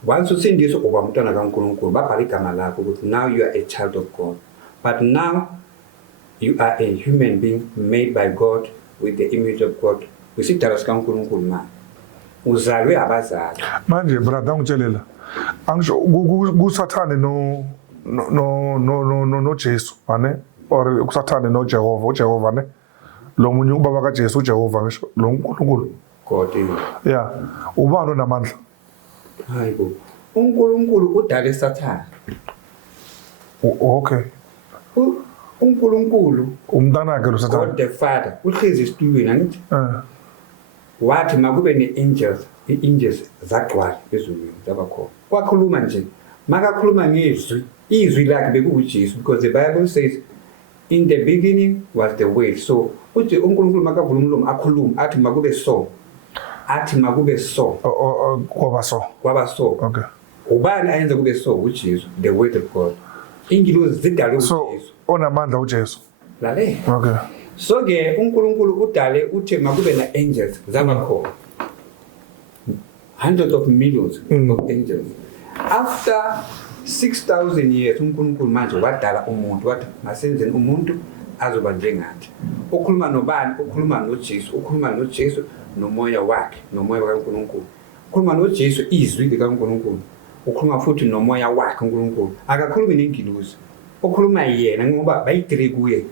Once usindiswe uba umntwana kaNkulunkulu babhala igama lakho ukuthi now you are a child of God. But now you are a human being made by God with the image of God. Usidalwa sikaNkulunkulu manje. Uzalwe abazali. Manje brother ngitshelela. Angisho kusathane no Jesu, ane? Or kusathane no Jehova ne? Lo munye ubaba kaJesu uJehova ngisho lo uNkulunkulu. God. Yeah. Ubani onamandla? Hayibo. uNkulunkulu udale Sathane. Okay. uNkulunkulu umntanakhe lo Sathane. God the Father uhlezi esitulweni angithi. Wathi makube ne-angels, i-angels zagcwala ezulwini zabakhona. Kwakhuluma nje, makakhuluma ngezwi, izwi lakhe bekuuJesu because the Bible says in the beginning was the word. So uthi uNkulunkulu makavula umlomo akhuluma athi makube so. Athi makube so. Kwaba so. Okay. Ubani ayenza kube so uJesu, the word of God. Ingilosi zidalwe uJesu. So onamandla uJesu. Lale. Okay. So ke uNkulunkulu udale uthe makube na angels zabakhona. Hundreds of millions of angels. After 6,000 years uNkulunkulu manje wadala umuntu wathi masenzeni umuntu azoba njengathi. Ukhuluma nobani? Ukhuluma noJesu, ukhuluma noJesu nomoya wakhe, nomoya kaNkulunkulu. Ukhuluma noJesu izwi likaNkulunkulu. Ukhuluma futhi nomoya wakhe uNkulunkulu. Akakhulumi nengilosi. Ukhuluma yena ngoba bayidire kuye.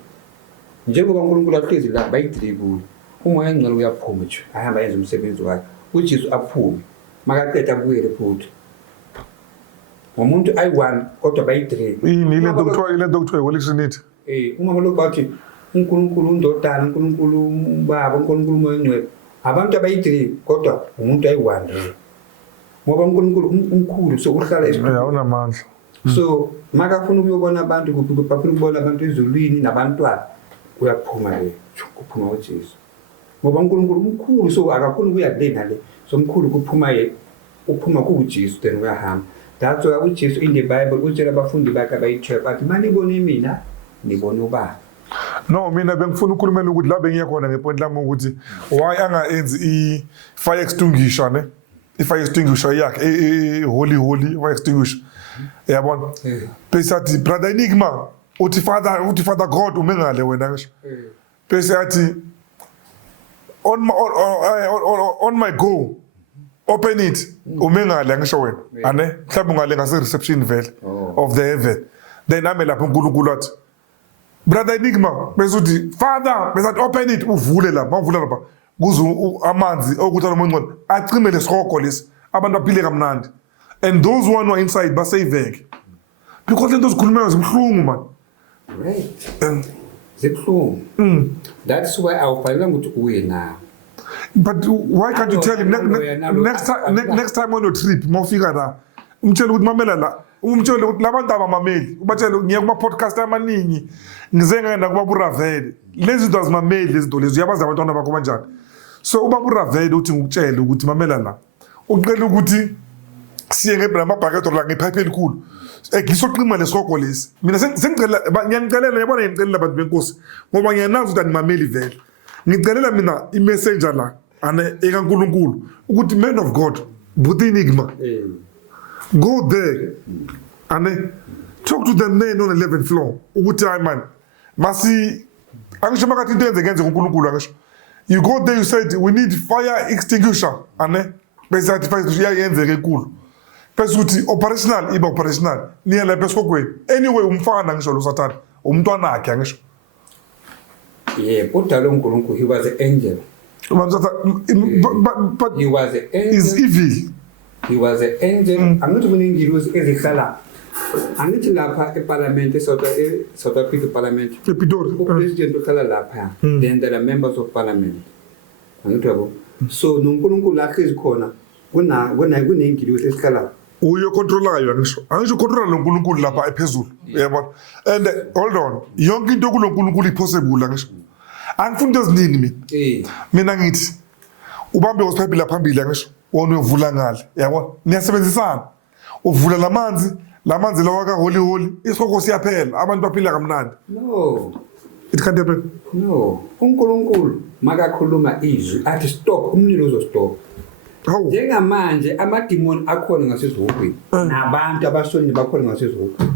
Njengoba uNkulunkulu ahlezi la bayidire kuye. Umoya ngcwele uyaphuma nje. Ahamba yenza umsebenzi wakhe. UJesu aphume. Makaqeda kuye futhi. Umuntu ayi1 kodwa bayidire. Ile nto kuthiwa welixinity. Uma lo bathi uNkulunkulu undodana, uNkulunkulu ubaba, uNkulunkulu umoya ngcwele. Abantu abayidire kodwa umuntu ayi1. Ngoba uNkulunkulu umkhulu so uhlala esiphiwe. Unamandla. So makafuna ukuyobona abantu kuphi bafuna ukubona abantu ezulwini nabantwana uyaphuma le kuphuma uJesu ngoba uNkulunkulu umkhulu so akafuna ukuya kule nale so umkhulu uphuma kuJesu then uyahamba. That's why uJesu in the Bible utshela abafundi bakhe abayi-12 athi manibone mina nibone ubaba. No, mina bengifuna ukukhulumela ukuthi la bengiya khona ngepoint lami ukuthi why angaenzi i-fire extinguisher ne i-fire extinguisher yakhe holy fire extinguisher yabona bese athi brother Enigma uthi father God umengale wena ngisho bese athi on my go open it umengale ngisho wena ane mhlawumbe ngale ngase reception vele of the heaven then ame lapho uNkulunkulu athi brother Enigma besuthi father besathi open it uvule lapha mawuvula lapha kuze amanzi okuthi alomongcolo acime lesihogo lesi abantu baphile kamnandi and those one who are inside basaveke because lento zikhulumayo zibhlungu man right zibhlungu that's why awufanele ukuthi uye nawo. But why can't you tell him next time on your trip mawufika la umtshela ukuthi mamela la umtshela ukuthi labantu abamameli ubatshela ngiye kuma podcast amaningi ngize ngenda kuba buravele lezi zinto azimameli lezi zinto lezi uyabaza abantwana bakho kanjani so uba buravele uthi ngikutshela ukuthi mamela la uqela ukuthi siye ngamabhaketho la ngephayiphi elikhulu ngisoqima lesihogo lesi mina sengicela ngiyangicelela yabona ngicelela abantu benkosi ngoba ngiyanazi ukuthi animameli vele ngicelela mina i-messenger la ane ekaNkulunkulu ukuthi man of God but Enigma go there and talk to the men on the 11th floor ukuthi hayi man masi angisho makathi into yenze kuNkulunkulu angisho you go there you said we need fire extinguisher ane bese athi fire extinguisher yenzeke enkulu bese uthi operational iba operational niya lapha esikogweni anyway umfana ngisho lo Sathane umntwana wakhe angisho udala uNkulunkulu he was an angel but he was an angel is evil. He was an angel. Angithi kuningilosi ezihlala angithi lapha eParliament South Africa Parliament ePitori upresident ukhala lapha then there are members of parliament angithi yabo so noNkulunkulu lakhe ezikhona kunengilosi esihlala uyo controlayo angisho controla noNkulunkulu lapha ephezulu yabona and hold on yonke into kuloNkulunkulu ipossible angisho angifuni into eziningi mina ngithi ubambe ngosiphambili lapha phambili angisho wona uyovula ngale yabona niyasebenzisana uvula lamanzi lawa ka holy isihogo siyaphela abantu baphila kamnandi no it can't happen no uNkulunkulu makakhuluma izwi athi stop umlilo uzostop njengamanje amadimoni akhona ngasezihogweni nabantu abasoni bakhona ngasezihogweni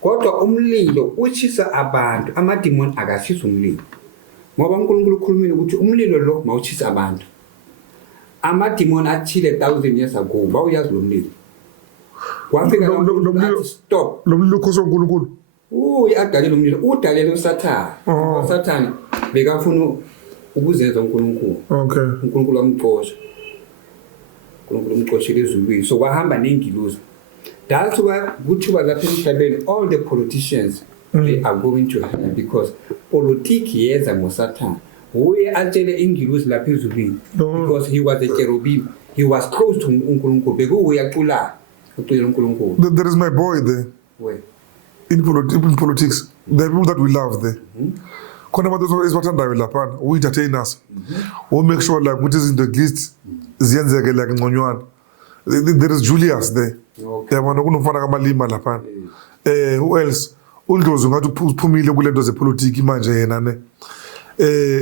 kodwa umlilo uchisa abantu amadimoni akashisa umlilo ngoba uNkulunkulu ukhulumile ukuthi umlilo lo mawuchisa abantu amadimoni athile 1000 years ago bawuyazi lo mlilo wafika lo stop lo mlilo khoso uNkulunkulu uyadalela umlilo udalele uSathane uSathane bekafuna ukuzenza uNkulunkulu okay uNkulunkulu amxosha uNkulunkulu umxoshile ezulwini so wahamba nengilosi that's why kuthiwa lapha emhlabeni all the politicians they are going to hell because politics yenza ngoSathane uye atshele ingilosi lapha ezulwini because he was a cherubim he was close to uNkulunkulu bekuyacula ucela uNkulunkulu. There is my boy there where in politics the people that we love there khona abantu esibathandayo lapha we entertain us we make sure like ukuthi izinto at least ziyenzeke like ngconywana there is Julius there yabona kunomfana kaMalima lapha who else uNdlozi ngathi uphumile kule nto zepolitiki manje yena ne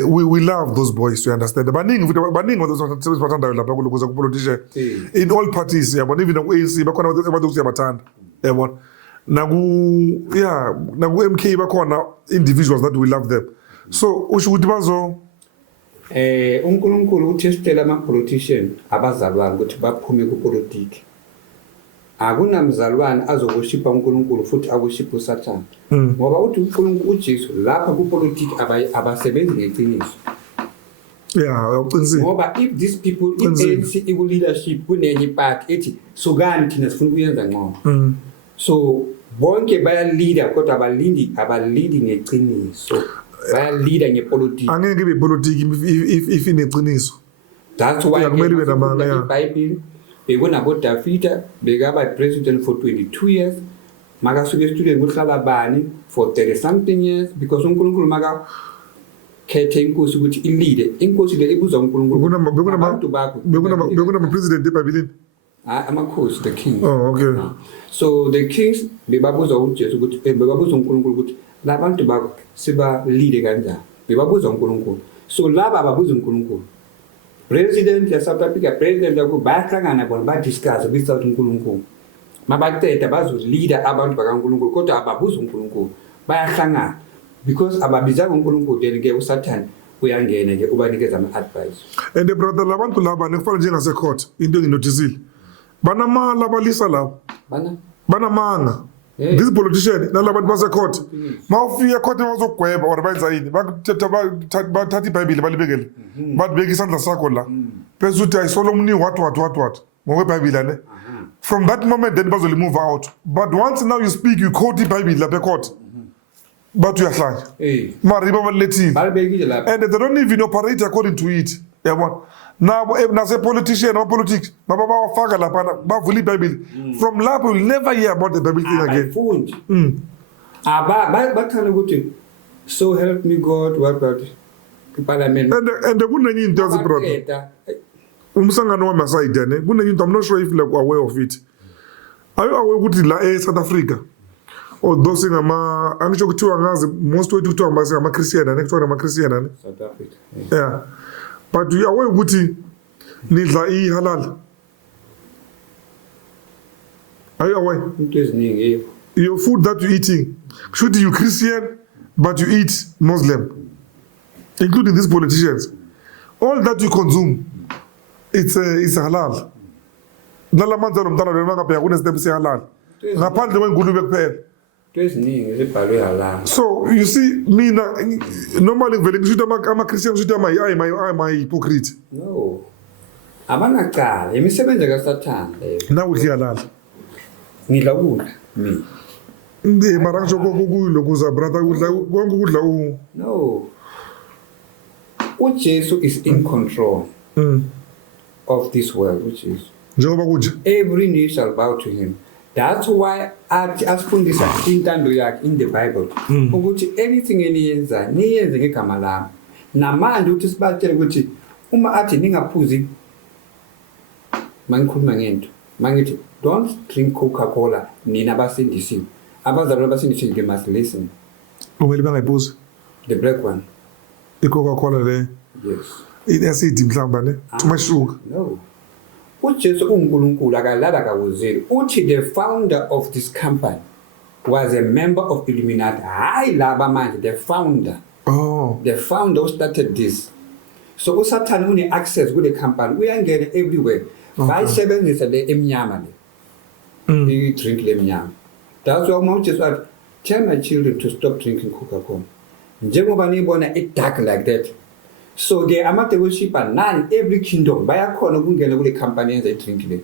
we love those boys to understand baningi those bathandayo lapha kulokuza ku politician in all parties yabona even ku ANC bakhona abantu siyabathanda yabona naku MK bakhona individuals that we love them so usho ukuthi bazo uNkulunkulu uthestela ama politician abazalwane ukuthi baphume ku politics akunamzalwane azokushipa uNkulunkulu futhi akushipa uSathane ngoba uthi uNkulunkulu uJesu lapha ku politics abasebenzi ngeqiniso uqinisile ngoba if these people ANC iku leadership kunenye party ethi sukani thina sifuna ukuyenza ngcono so bonke baya leader kodwa abalindi ngeqiniso baya leader ngepolitiki angeke ibe politiki if ineqiniso that's why kumele ibe namanga iBhayibheli bekunabo Davida bekaba president for 22 years makasuke esitulweni kuhlala bani for 30 something years because uNkulunkulu maka khethe inkosi ukuthi ilide inkosi le ibuzwa uNkulunkulu abantu bakho bekuna president eBhayibhelini amakhosi the king. Oh, okay. So the kings bebabuza uJesu ukuthi bebabuza uNkulunkulu ukuthi labantu bakho siba lead kanjani bebabuza uNkulunkulu. So laba ababuza uNkulunkulu president ya South Africa president yakho bayahlangana bona ba discuss without uNkulunkulu mabaqeda bazo leader abantu bakaNkulunkulu kodwa ababuza uNkulunkulu bayahlangana because ababizanga uNkulunkulu then ke uSathane uyangena ke ubanikeza ama advice. And brother labantu laba nekufana njengase court into enginotisile banamala balisa lapho banamanga this politician nalabantu base court mawufika court bazogweba or bayenza yini bathatha iBhayibheli balibekele batibeka isandla sakho la bese uthi ayisolo umni what ngokweBhayibheli ne from that moment then bazoli move out but once now you speak you quote iBhayibheli lapha court but uyahlanya mariba balethini and they don't even operate according to it yabona nabo nase politician or politics baba bawafaka lapha bavula iBhayibheli from lapho you'll never hear about the Bible thing again abafundi bathanda ukuthi so help me God what about parliament and kunenye into yazi brother umsangano wami asayide ne kunenye into I'm not sure if like aware of it are you aware ukuthi la South Africa although singama angisho kuthiwa ngazi most way kuthiwa ama Christian ne kuthiwa ama Christian ne South Africa yeah but you aware ukuthi nidla halal are you aware into eziningi your food that you eating should you Christian but you eat Muslim including these politicians all that you consume it's halal nalamanza nomntana bemangapha kunesitepsi halal ngaphandle kwengulube kuphela eziningi zibhalwe halal. So you see mina normally ngivele ngisho ama Christian ngisho ama hypocrite no abanaqala imisebenzi kaSathane nawe udla halal ngidla ukudla mina mara ngisho kokuyilo kuza brother udla konke ukudla no uJesu is in control of this world which is njengoba kunje every knee shall bow to him. That's why asifundisa intando yakhe in the Bible ukuthi anything eniyenza niyenze ngegama lami namanje uthi sibatshele ukuthi uma athi ningaphuzi mangikhuluma ngento mangithi don't drink Coca-Cola nina basindisiwe abazalwane abasindisiwe they must listen kumele bangayiphuzi the black one iCoca-Cola le yes inacid mhlamba ne too much sugar no uJesu uNkulunkulu akalala kawuzeli uthi the founder of this company was a member of Illuminati hayi laba manje the founder who started this so uSathane une access kule company uyangena everywhere bayisebenzisa le emnyama le i drink le emnyama that's why uJesu athi tell my children to stop drinking Coca-Cola njengoba nibona it dark like that. So the amate worshiper none every kingdom bayakhona ukungena kule company yenza idrink le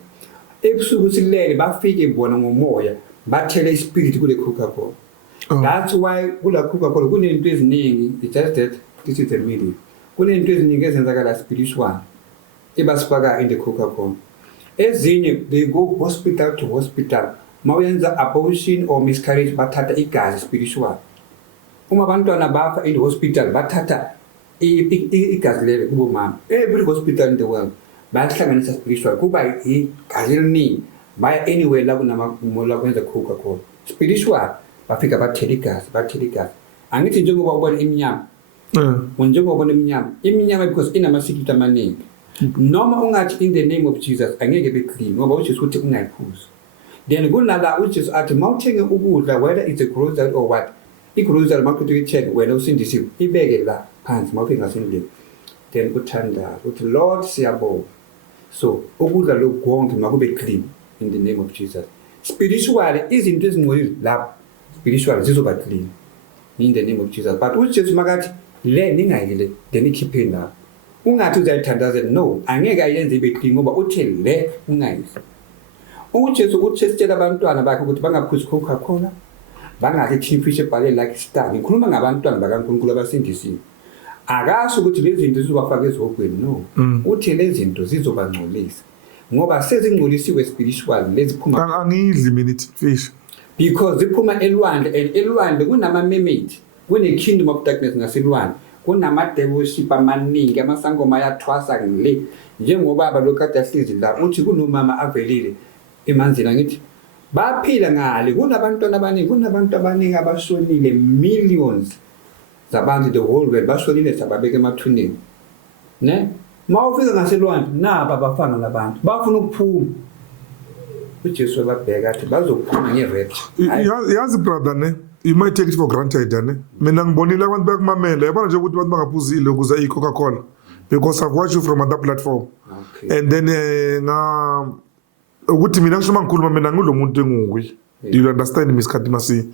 ebusuku silele bafike bona ngomoya bathele ispirit kule Coca-Cola. That's why kula Coca-Cola kunento eziningi it's just that this is the middle kunento eziningi ezenzakala spiritual ebasifaka in the Coca-Cola ezinye they go hospital to hospital mawenza abortion or miscarriage bathatha igazi spiritual uma abantwana bafa in the hospital bathatha igazi lele kubo mama every hospital in the world bayahlanganisa spiritual kuba igazi eliningi baya anywhere la kunamamola kwenza Coca-Cola spiritual bafika bathela igazi angithi njengoba ubona iminyama njengoba ubona iminyama because inama secret amaningi noma ungathi in the name of Jesus angeke be clean ngoba uJesu uthi ungayiphuzi then kunala uJesu athi mawuthenge ukudla whether it's a grocery or what igrocery market uyicheck wena usindisiwe ibeke la phansi mawufika ngasendlini then uthanda uthi Lord siyabonga so ukudla lokonke makube clean in the name of Jesus spiritually izinto ezingcolile lapha spiritually zizoba clean in the name of Jesus but uJesu makathi le ningayile then ikhiphe la ungathi uzayithandazela no angeke ayenze ibe clean ngoba uthi le ungayise uJesu uthestela abantwana bakhe ukuthi bangaphuzi Coca-Cola bangathi Kingfish ebhale like star ngikhuluma ngabantwana bakaNkulunkulu abasindisiwe akasho ukuthi lezi zinto zizobafaka ezogweni no uthi lezi zinto zizobangcolisa ngoba sezingcolisiwe spiritual leziphuma angidli mina fish because ziphuma elwandle and elwandle kunama-mermaid, kune-kingdom of darkness ngaselwandle, kunama-devilship amaningi, amasangoma ayathwasa ngile. Njengobaba lo kade ahlezi la uthi kunomama avelile emanzini angithi baphila ngale, kunabantu abaningi abashonile, millions zabantu the whole world bashonile sababeka emathuneni. Ne? Mawufika ngaselwandle napa bafana labantu bafuna ukuphuma. uJesu wababheka athi bazophuma nge-rapture. Yazi brother ne, you might take it for granted ne. Mina ngibonile abantu bakumamela, yabona nje ukuthi abantu bangaphuzile ukuze i-Coca-Cola because I've watched you from other platform. Okay. And then ukuthi mina ngisho mangikhuluma mina ngulo muntu engukuyi. You understand me isikhathi masi.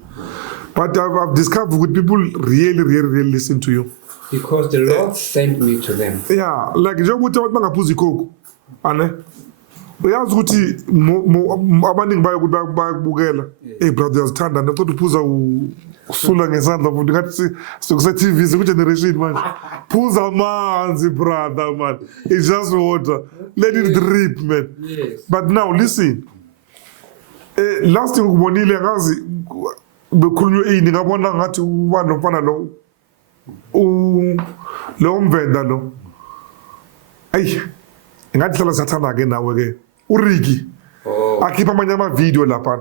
But I've discovered with people really listen to you. Because the Lord sent me to them. Yeah, like njengokuthi abantu bangaphuza ikhoko. Ane? Uyazi ukuthi abaningi bayo ukuthi bayakubukela. Hey brother, uyazithanda nekodwa uphuza usula ngesandla futhi ngathi sikuse TV siku generation manje. Phuza amanzi brother man. It's just water. Let it drip man. Yes. But now listen. Last thing ukubonile ngazi bekhulunywe ini ngabona ngathi uba nomfana lo lo mvenda lo. Ayi. Ngathi hlala sathana ke nawe ke. uRicky akhipha amanye ama-video lapha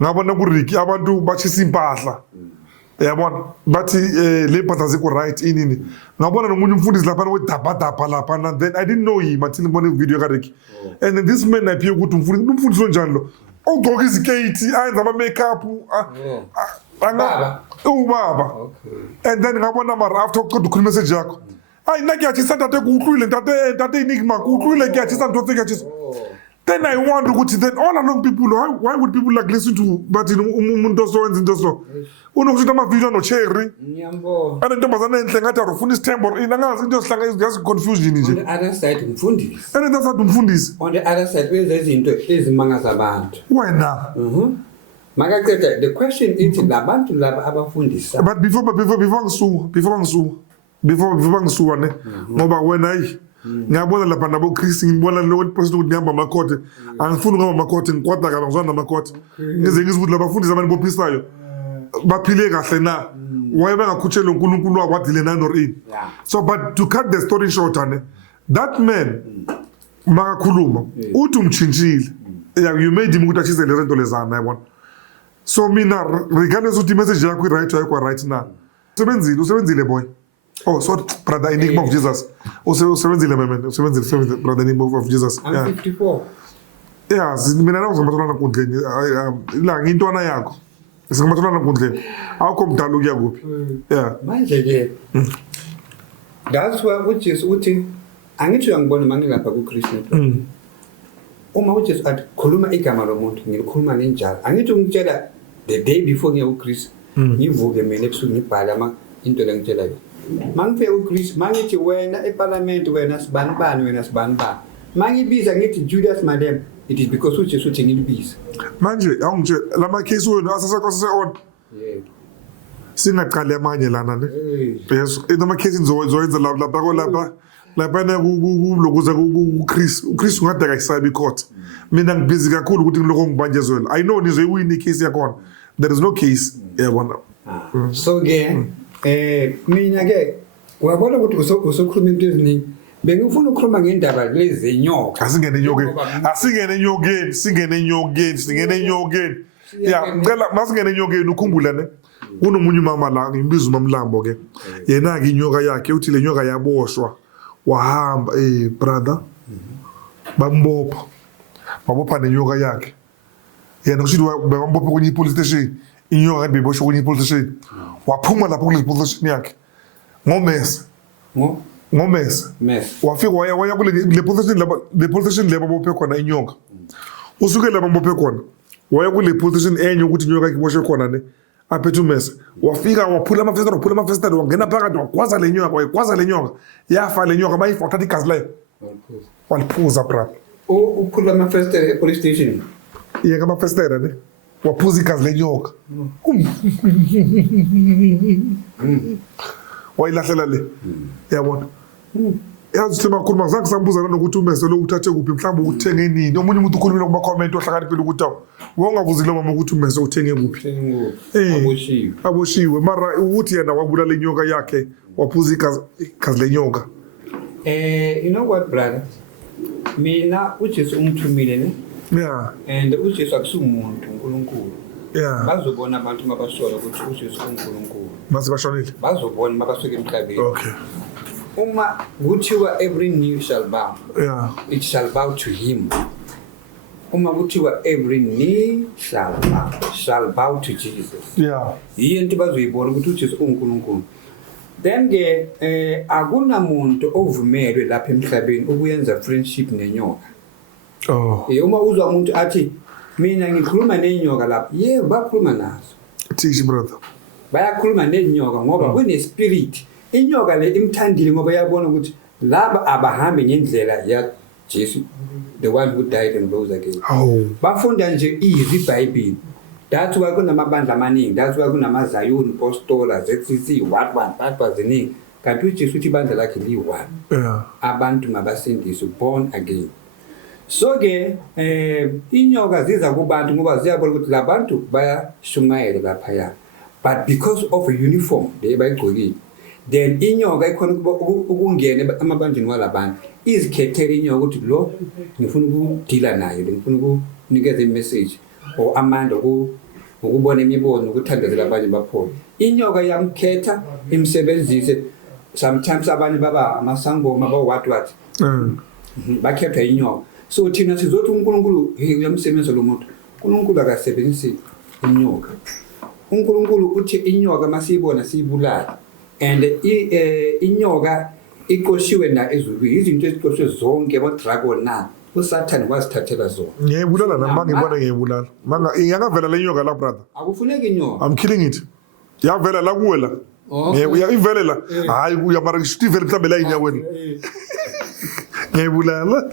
ngabona kuRicky abantu bashisa impahla yabona bathi le mpahla zikho right inini ngabona nomunye umfundisi lapha wedabhadabha lapha and then I didn't know him until ngibona ivideo kaRicky and then this man aphiwe ukuthi umfundisi onjani lo ogqoka izikethi ayenza ama-makeup ubaba and then ngabona mara after uqeda ukhuluma message yakho hayi nakuyatshisa ntate kuutlwile ntate enigma kuutlwile kuyatshisa ntate kuyatshisa. Then I wonder ukuthi then all along people why would people like listen to but umuntu osewenza into so unokuthi ama-video no-cherry anentombazana enhle ngathi arufuna isithembo inangazi into esihlanga yazi confusion nje. On the other side umfundisi. And then that's umfundisi. On the other side wenza izinto ezimangaza abantu. Wena. Makaqeda the question ithi labantu laba abafundisa. But before ngisuka ne ngoba wena ayi ngiyabona lapha nabo Chris ngibona lo post ukuthi ngihamba amakhote angifuni ngaba amakhote ngikwada kabi ngizwana amakhote ngize ngizibuthi labafundisi abantu bophisayo baphile kahle na waye bengakhutshela uNkulunkulu wakwadile na nor in. So but to cut the story short that man makakhuluma uthi umchintshile you made him ukuthi achise le rento lezana yabona. So mina regardless uthi message yakho right na usebenzile boy. Oh, sorry, brother, in the name of Jesus. Usebenzile man, usebenzile brother, in the name of Jesus. I'm 54. Yeah, mina na uzamathola nkundleni. La ngintwana yakho. Singamathola nkundleni. Awukho mdala ukuya kuphi? Yeah. Manje ke. That's why uJesu uthi angithi uyangibona mangilapha kuKristu. Uma uJesu athi khuluma igama lomuntu, ngilikhuluma ninjalo. Angithi ungitshela the day before ngiya kuKristu. Ngivuke mina ebusuku ngibhala into lengitshela yona. Mangifike uKristu mangithi wena eParliament wena sibani mangibiza ngithi Julius Malema it is because uJesu uthi ngilibiza manje awungitshela lama case wena asase on singaqale amanye lana ne yes inoma case ngizoyenza lapha na kulokuza uKristu ngade akayisabi court mina ngibhizi kakhulu ukuthi ngiloko ngibanjezwela I know nizoyiwini case yakho there is no case yabona. So ke mina ke uyabona ukuthi usokhuluma into eziningi bengifuna ukukhuluma ngendaba lezi nyoka asingene enyokeni yeah ngicela masingene enyokeni ukhumbula ne kunomunye umama la ngimbiza uMamlambo ke yena ke inyoka yakhe uthi le nyoka yaboshwa wahamba brother bambopha nenyoka yakhe yena usithi bambopha kwenye police station inyoka beboshwa kwenye police station waphuma lapho kule police station yakhe ngomesa wafika waya kule le police station lebo bophe khona inyoka usuke lapho bophe khona waya kule police station enye ukuthi inyoka iboshwe khona ne aphethe umesa wafika waphula amafestero wangena phakathi wagwaza le nyoka yafa le nyoka bayifa wathatha igazi layo waliphuza brother uphula amafestero e-police station yeka amafestero ne waphuza igazi lenyoka wayilahlela le yabona yazi ukuthi makhuluma zange sambuza nokuthi umese lo uthathe kuphi mhlawumbe uthenge nini omunye umuntu ukhulumile kuma comment ohlakaniphile ukuthi wongavuzile mama ukuthi umese uthenge kuphi aboshiwe mara uthi yena wabulala inyoka yakhe waphuza igazi lenyoka. You know what, brother? Mina uJesu umthumile ne? Yeah. And uJesu akusumuntu uNkulunkulu. Yeah. Bazobona abantu mabasola ukuthi uJesu uNkulunkulu. Mase bashonile. Bazobona mabasuka emhlabeni. Okay. Uma kuthiwa every knee shall bow. Yeah. It shall bow to him. Uma kuthiwa every knee shall bow to Jesus. Yeah. Yinto bazoyibona ukuthi uJesu uNkulunkulu. Then ke akunamuntu ovumelwe lapha emhlabeni ukuyenza friendship nenyoka. Oh. Uma uzwa umuntu athi mina ngikhuluma nenyoka lapha, yebo bakhuluma nazo. Teach brother. Bayakhuluma nenyoka ngoba kune spirit. Inyoka le imthandile ngoba yabona ukuthi laba abahambe ngendlela ya Jesu, the one who died and rose again. Oh. Bafunda nje iBhayibheli. That's why kunamabandla amaningi, that's why kunamaZayoni Apostola, ZCC, what ziningi. Kanti uJesu uthi ibandla lakhe liyi-1. Yeah. Abantu mabasindiswe, born again. So ke inyoka ziza kubantu ngoba ziyabona ukuthi labantu bayashumayela lapha. But because of a uniform le bayigqokile, then inyoka ikhona ukungena amabanjeni walabantu. Izikhethela inyoka ukuthi lo ngifuna ukudila naye, ngifuna ukunikeza i-message or amanda ukubona imibono ukuthandazela abanye bapholo. Inyoka yamkhetha imsebenzise. Sometimes abanye baba amasangoma what bakhethwa inyoka. So thina sizothi uNkulunkulu uyamsebenza lo muntu. uNkulunkulu akasebenzisi inyoka. uNkulunkulu uthi inyoka masiyibona siyibulala. And inyoka iqoshiwe na ezulwini. Izinto eziqoshwe zonke abo-dragon na uSathane wasithathela zona. Ngiyibulala nami ngibona ngiyibulala. Manga ingakavela le nyoka la brother. Akufuneki inyoka. I'm killing it. Yavela la kuwe la. Ivele la. Hayi uyamara ngishutivele mhlambe la inyaweni. Ngiyibulala.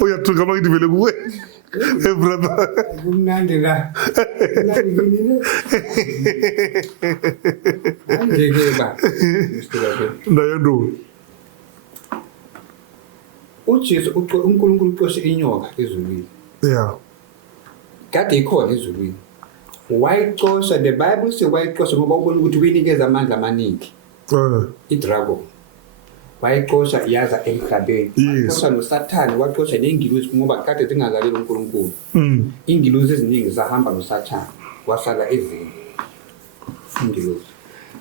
Uyathuka makithi vele kuwe. Hey brother. Kumnandi la. Andikeba. Ndayendo. uJesu uNkulunkulu uqoshe inyoka ezulwini. Yeah. Kade ikhona ezulwini. Wayixosha, the Bible says wayixosha ngoba ubona ukuthi uyinikeza amandla amaningi. iDragon. Wayixosha yaza emhlabeni. Waqosha noSathane, waqosha nengiluzi ngoba kade zingalaleli uNkulunkulu. Ingiluzi eziningi zahamba noSathane, wasala ezini. Ingiluzi.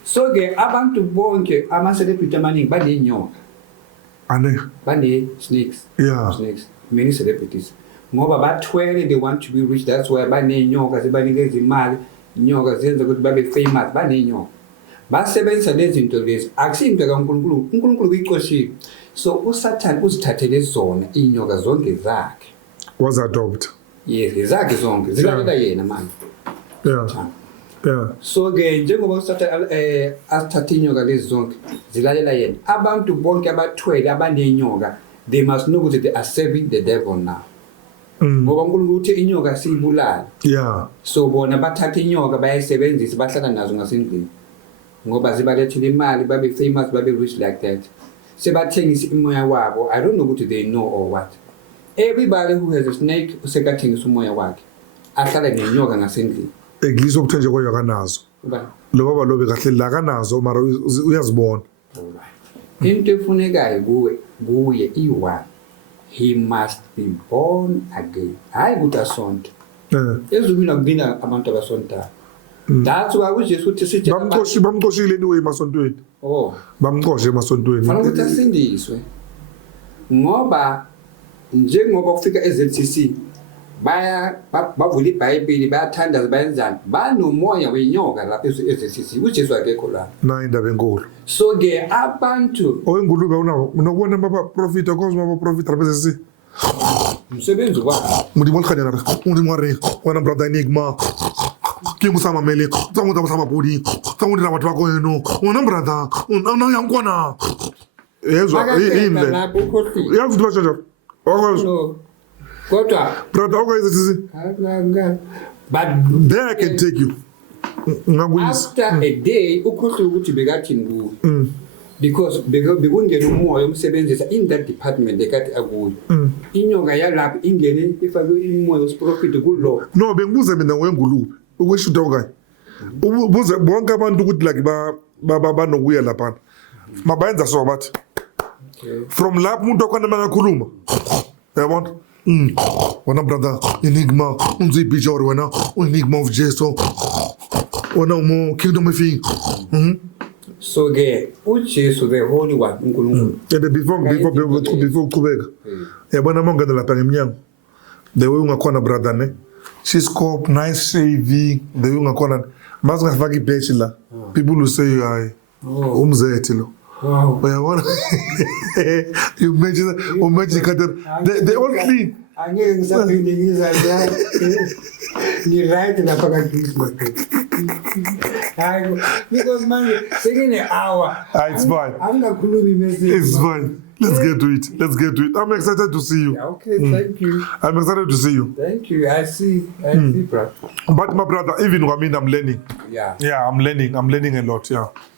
So ke abantu bonke ama-celebrity amaningi banenyoka. Bane snakes. Yeah. Snakes. Many celebrities. Ngoba bathwele, they want to be rich. That's why banenyoka zibanikeza imali. Inyoka zenza ukuthi babe famous. Banenyoka. Basebenzisa lezi zinto lezi. Akusinto kaNkulunkulu. uNkulunkulu uyiqoshile. So uSathane uzithathele zona inyoka zonke zakhe. Was adopt. Yes, zakhe zonke. Zilalela yena manje. Yeah. Yeah. So ke njengoba uSathane asithatha inyoka lezi zonke zilalela yena. Abantu bonke abathwele abanenyoka, they must know that they are serving the devil now. Ngoba uNkulunkulu uthi inyoka siyibulala. Yeah. So bona bathatha inyoka bayayisebenzisa bahlala nazo ngasendlini. Ngoba zibalethile imali, babe famous, babe rich like that. Sebathengisa imoya wabo. I don't know what they know or what. Everybody who has a snake usekathengisa umoya wakhe. Ahlala nenyoka ngasendlini. Eglise okuthenje kwayo kanazo. Lo baba lobe kahle la kanazo mara uyazibona. Into efunekayo kuye i1. He must be born again. Hayi ukuthi asonto. Ezulwini akubina abantu abasontayo. That's why uJesu uthi sithi bamqoshile anyway emasontweni. Bamqoshe emasontweni. Fanele ukuthi asindiswe. Ngoba njengoba kufika eZCC bavula iBhayibheli bayathandaza bayenzani banomoya wenyoka lapha eZCC uJesu akekho la. Na indaba enkulu. So ke abantu oyingulube unokubona baba prophet cause baba prophet represents umsebenzi wa mundi molkhanya na mundi ngware wana brother enigma ke musama mele tsangu tsa sama bodi tsangu ndina batho ba ko eno wona brother una yang kwana yezwa imle yazi dwa chacha no kodwa brother okayizithisi but there I can take you after a day ukhohle ukuthi bekathini kuwe because bekungena umoya umsebenzisa in that department ekathi akuyo. Inyoka yalapha ingene ifake umoya wesiprofit kulo. No, bengibuza mina ngoyengulube. Ukweshuta okanye. Ubuze bonke abantu ukuthi like banokuya lapha. Mabayenza so bathi. From lapho umuntu okhona mangakhuluma. Yabona? Wena brother, enigma, unzi bijor wena, enigma of Jesus. Wena umo kingdom of thing. So ke uJesu the holy one uNkulunkulu. And before uqhubeka. Yabona mongena lapha ngemnyango. The way ungakhona brother ne. Scope nice shaving, the way ungakhona. Mas ngafaki patch la. People will say hayi. Umzethi lo. Wow. Uyabona? You mentioned they all clean. Angeke ngisaphinde ngizala. Ni right lapha ka Christmas. Hayi because manje sekine hour. It's fine. Angakhulumi message. It's fine. Let's get to it. I'm excited to see you. Okay, thank you. I'm excited to see you. Thank you. I see, bro. But my brother, even I mean, I'm learning. Yeah. Yeah, I'm learning a lot. Yeah.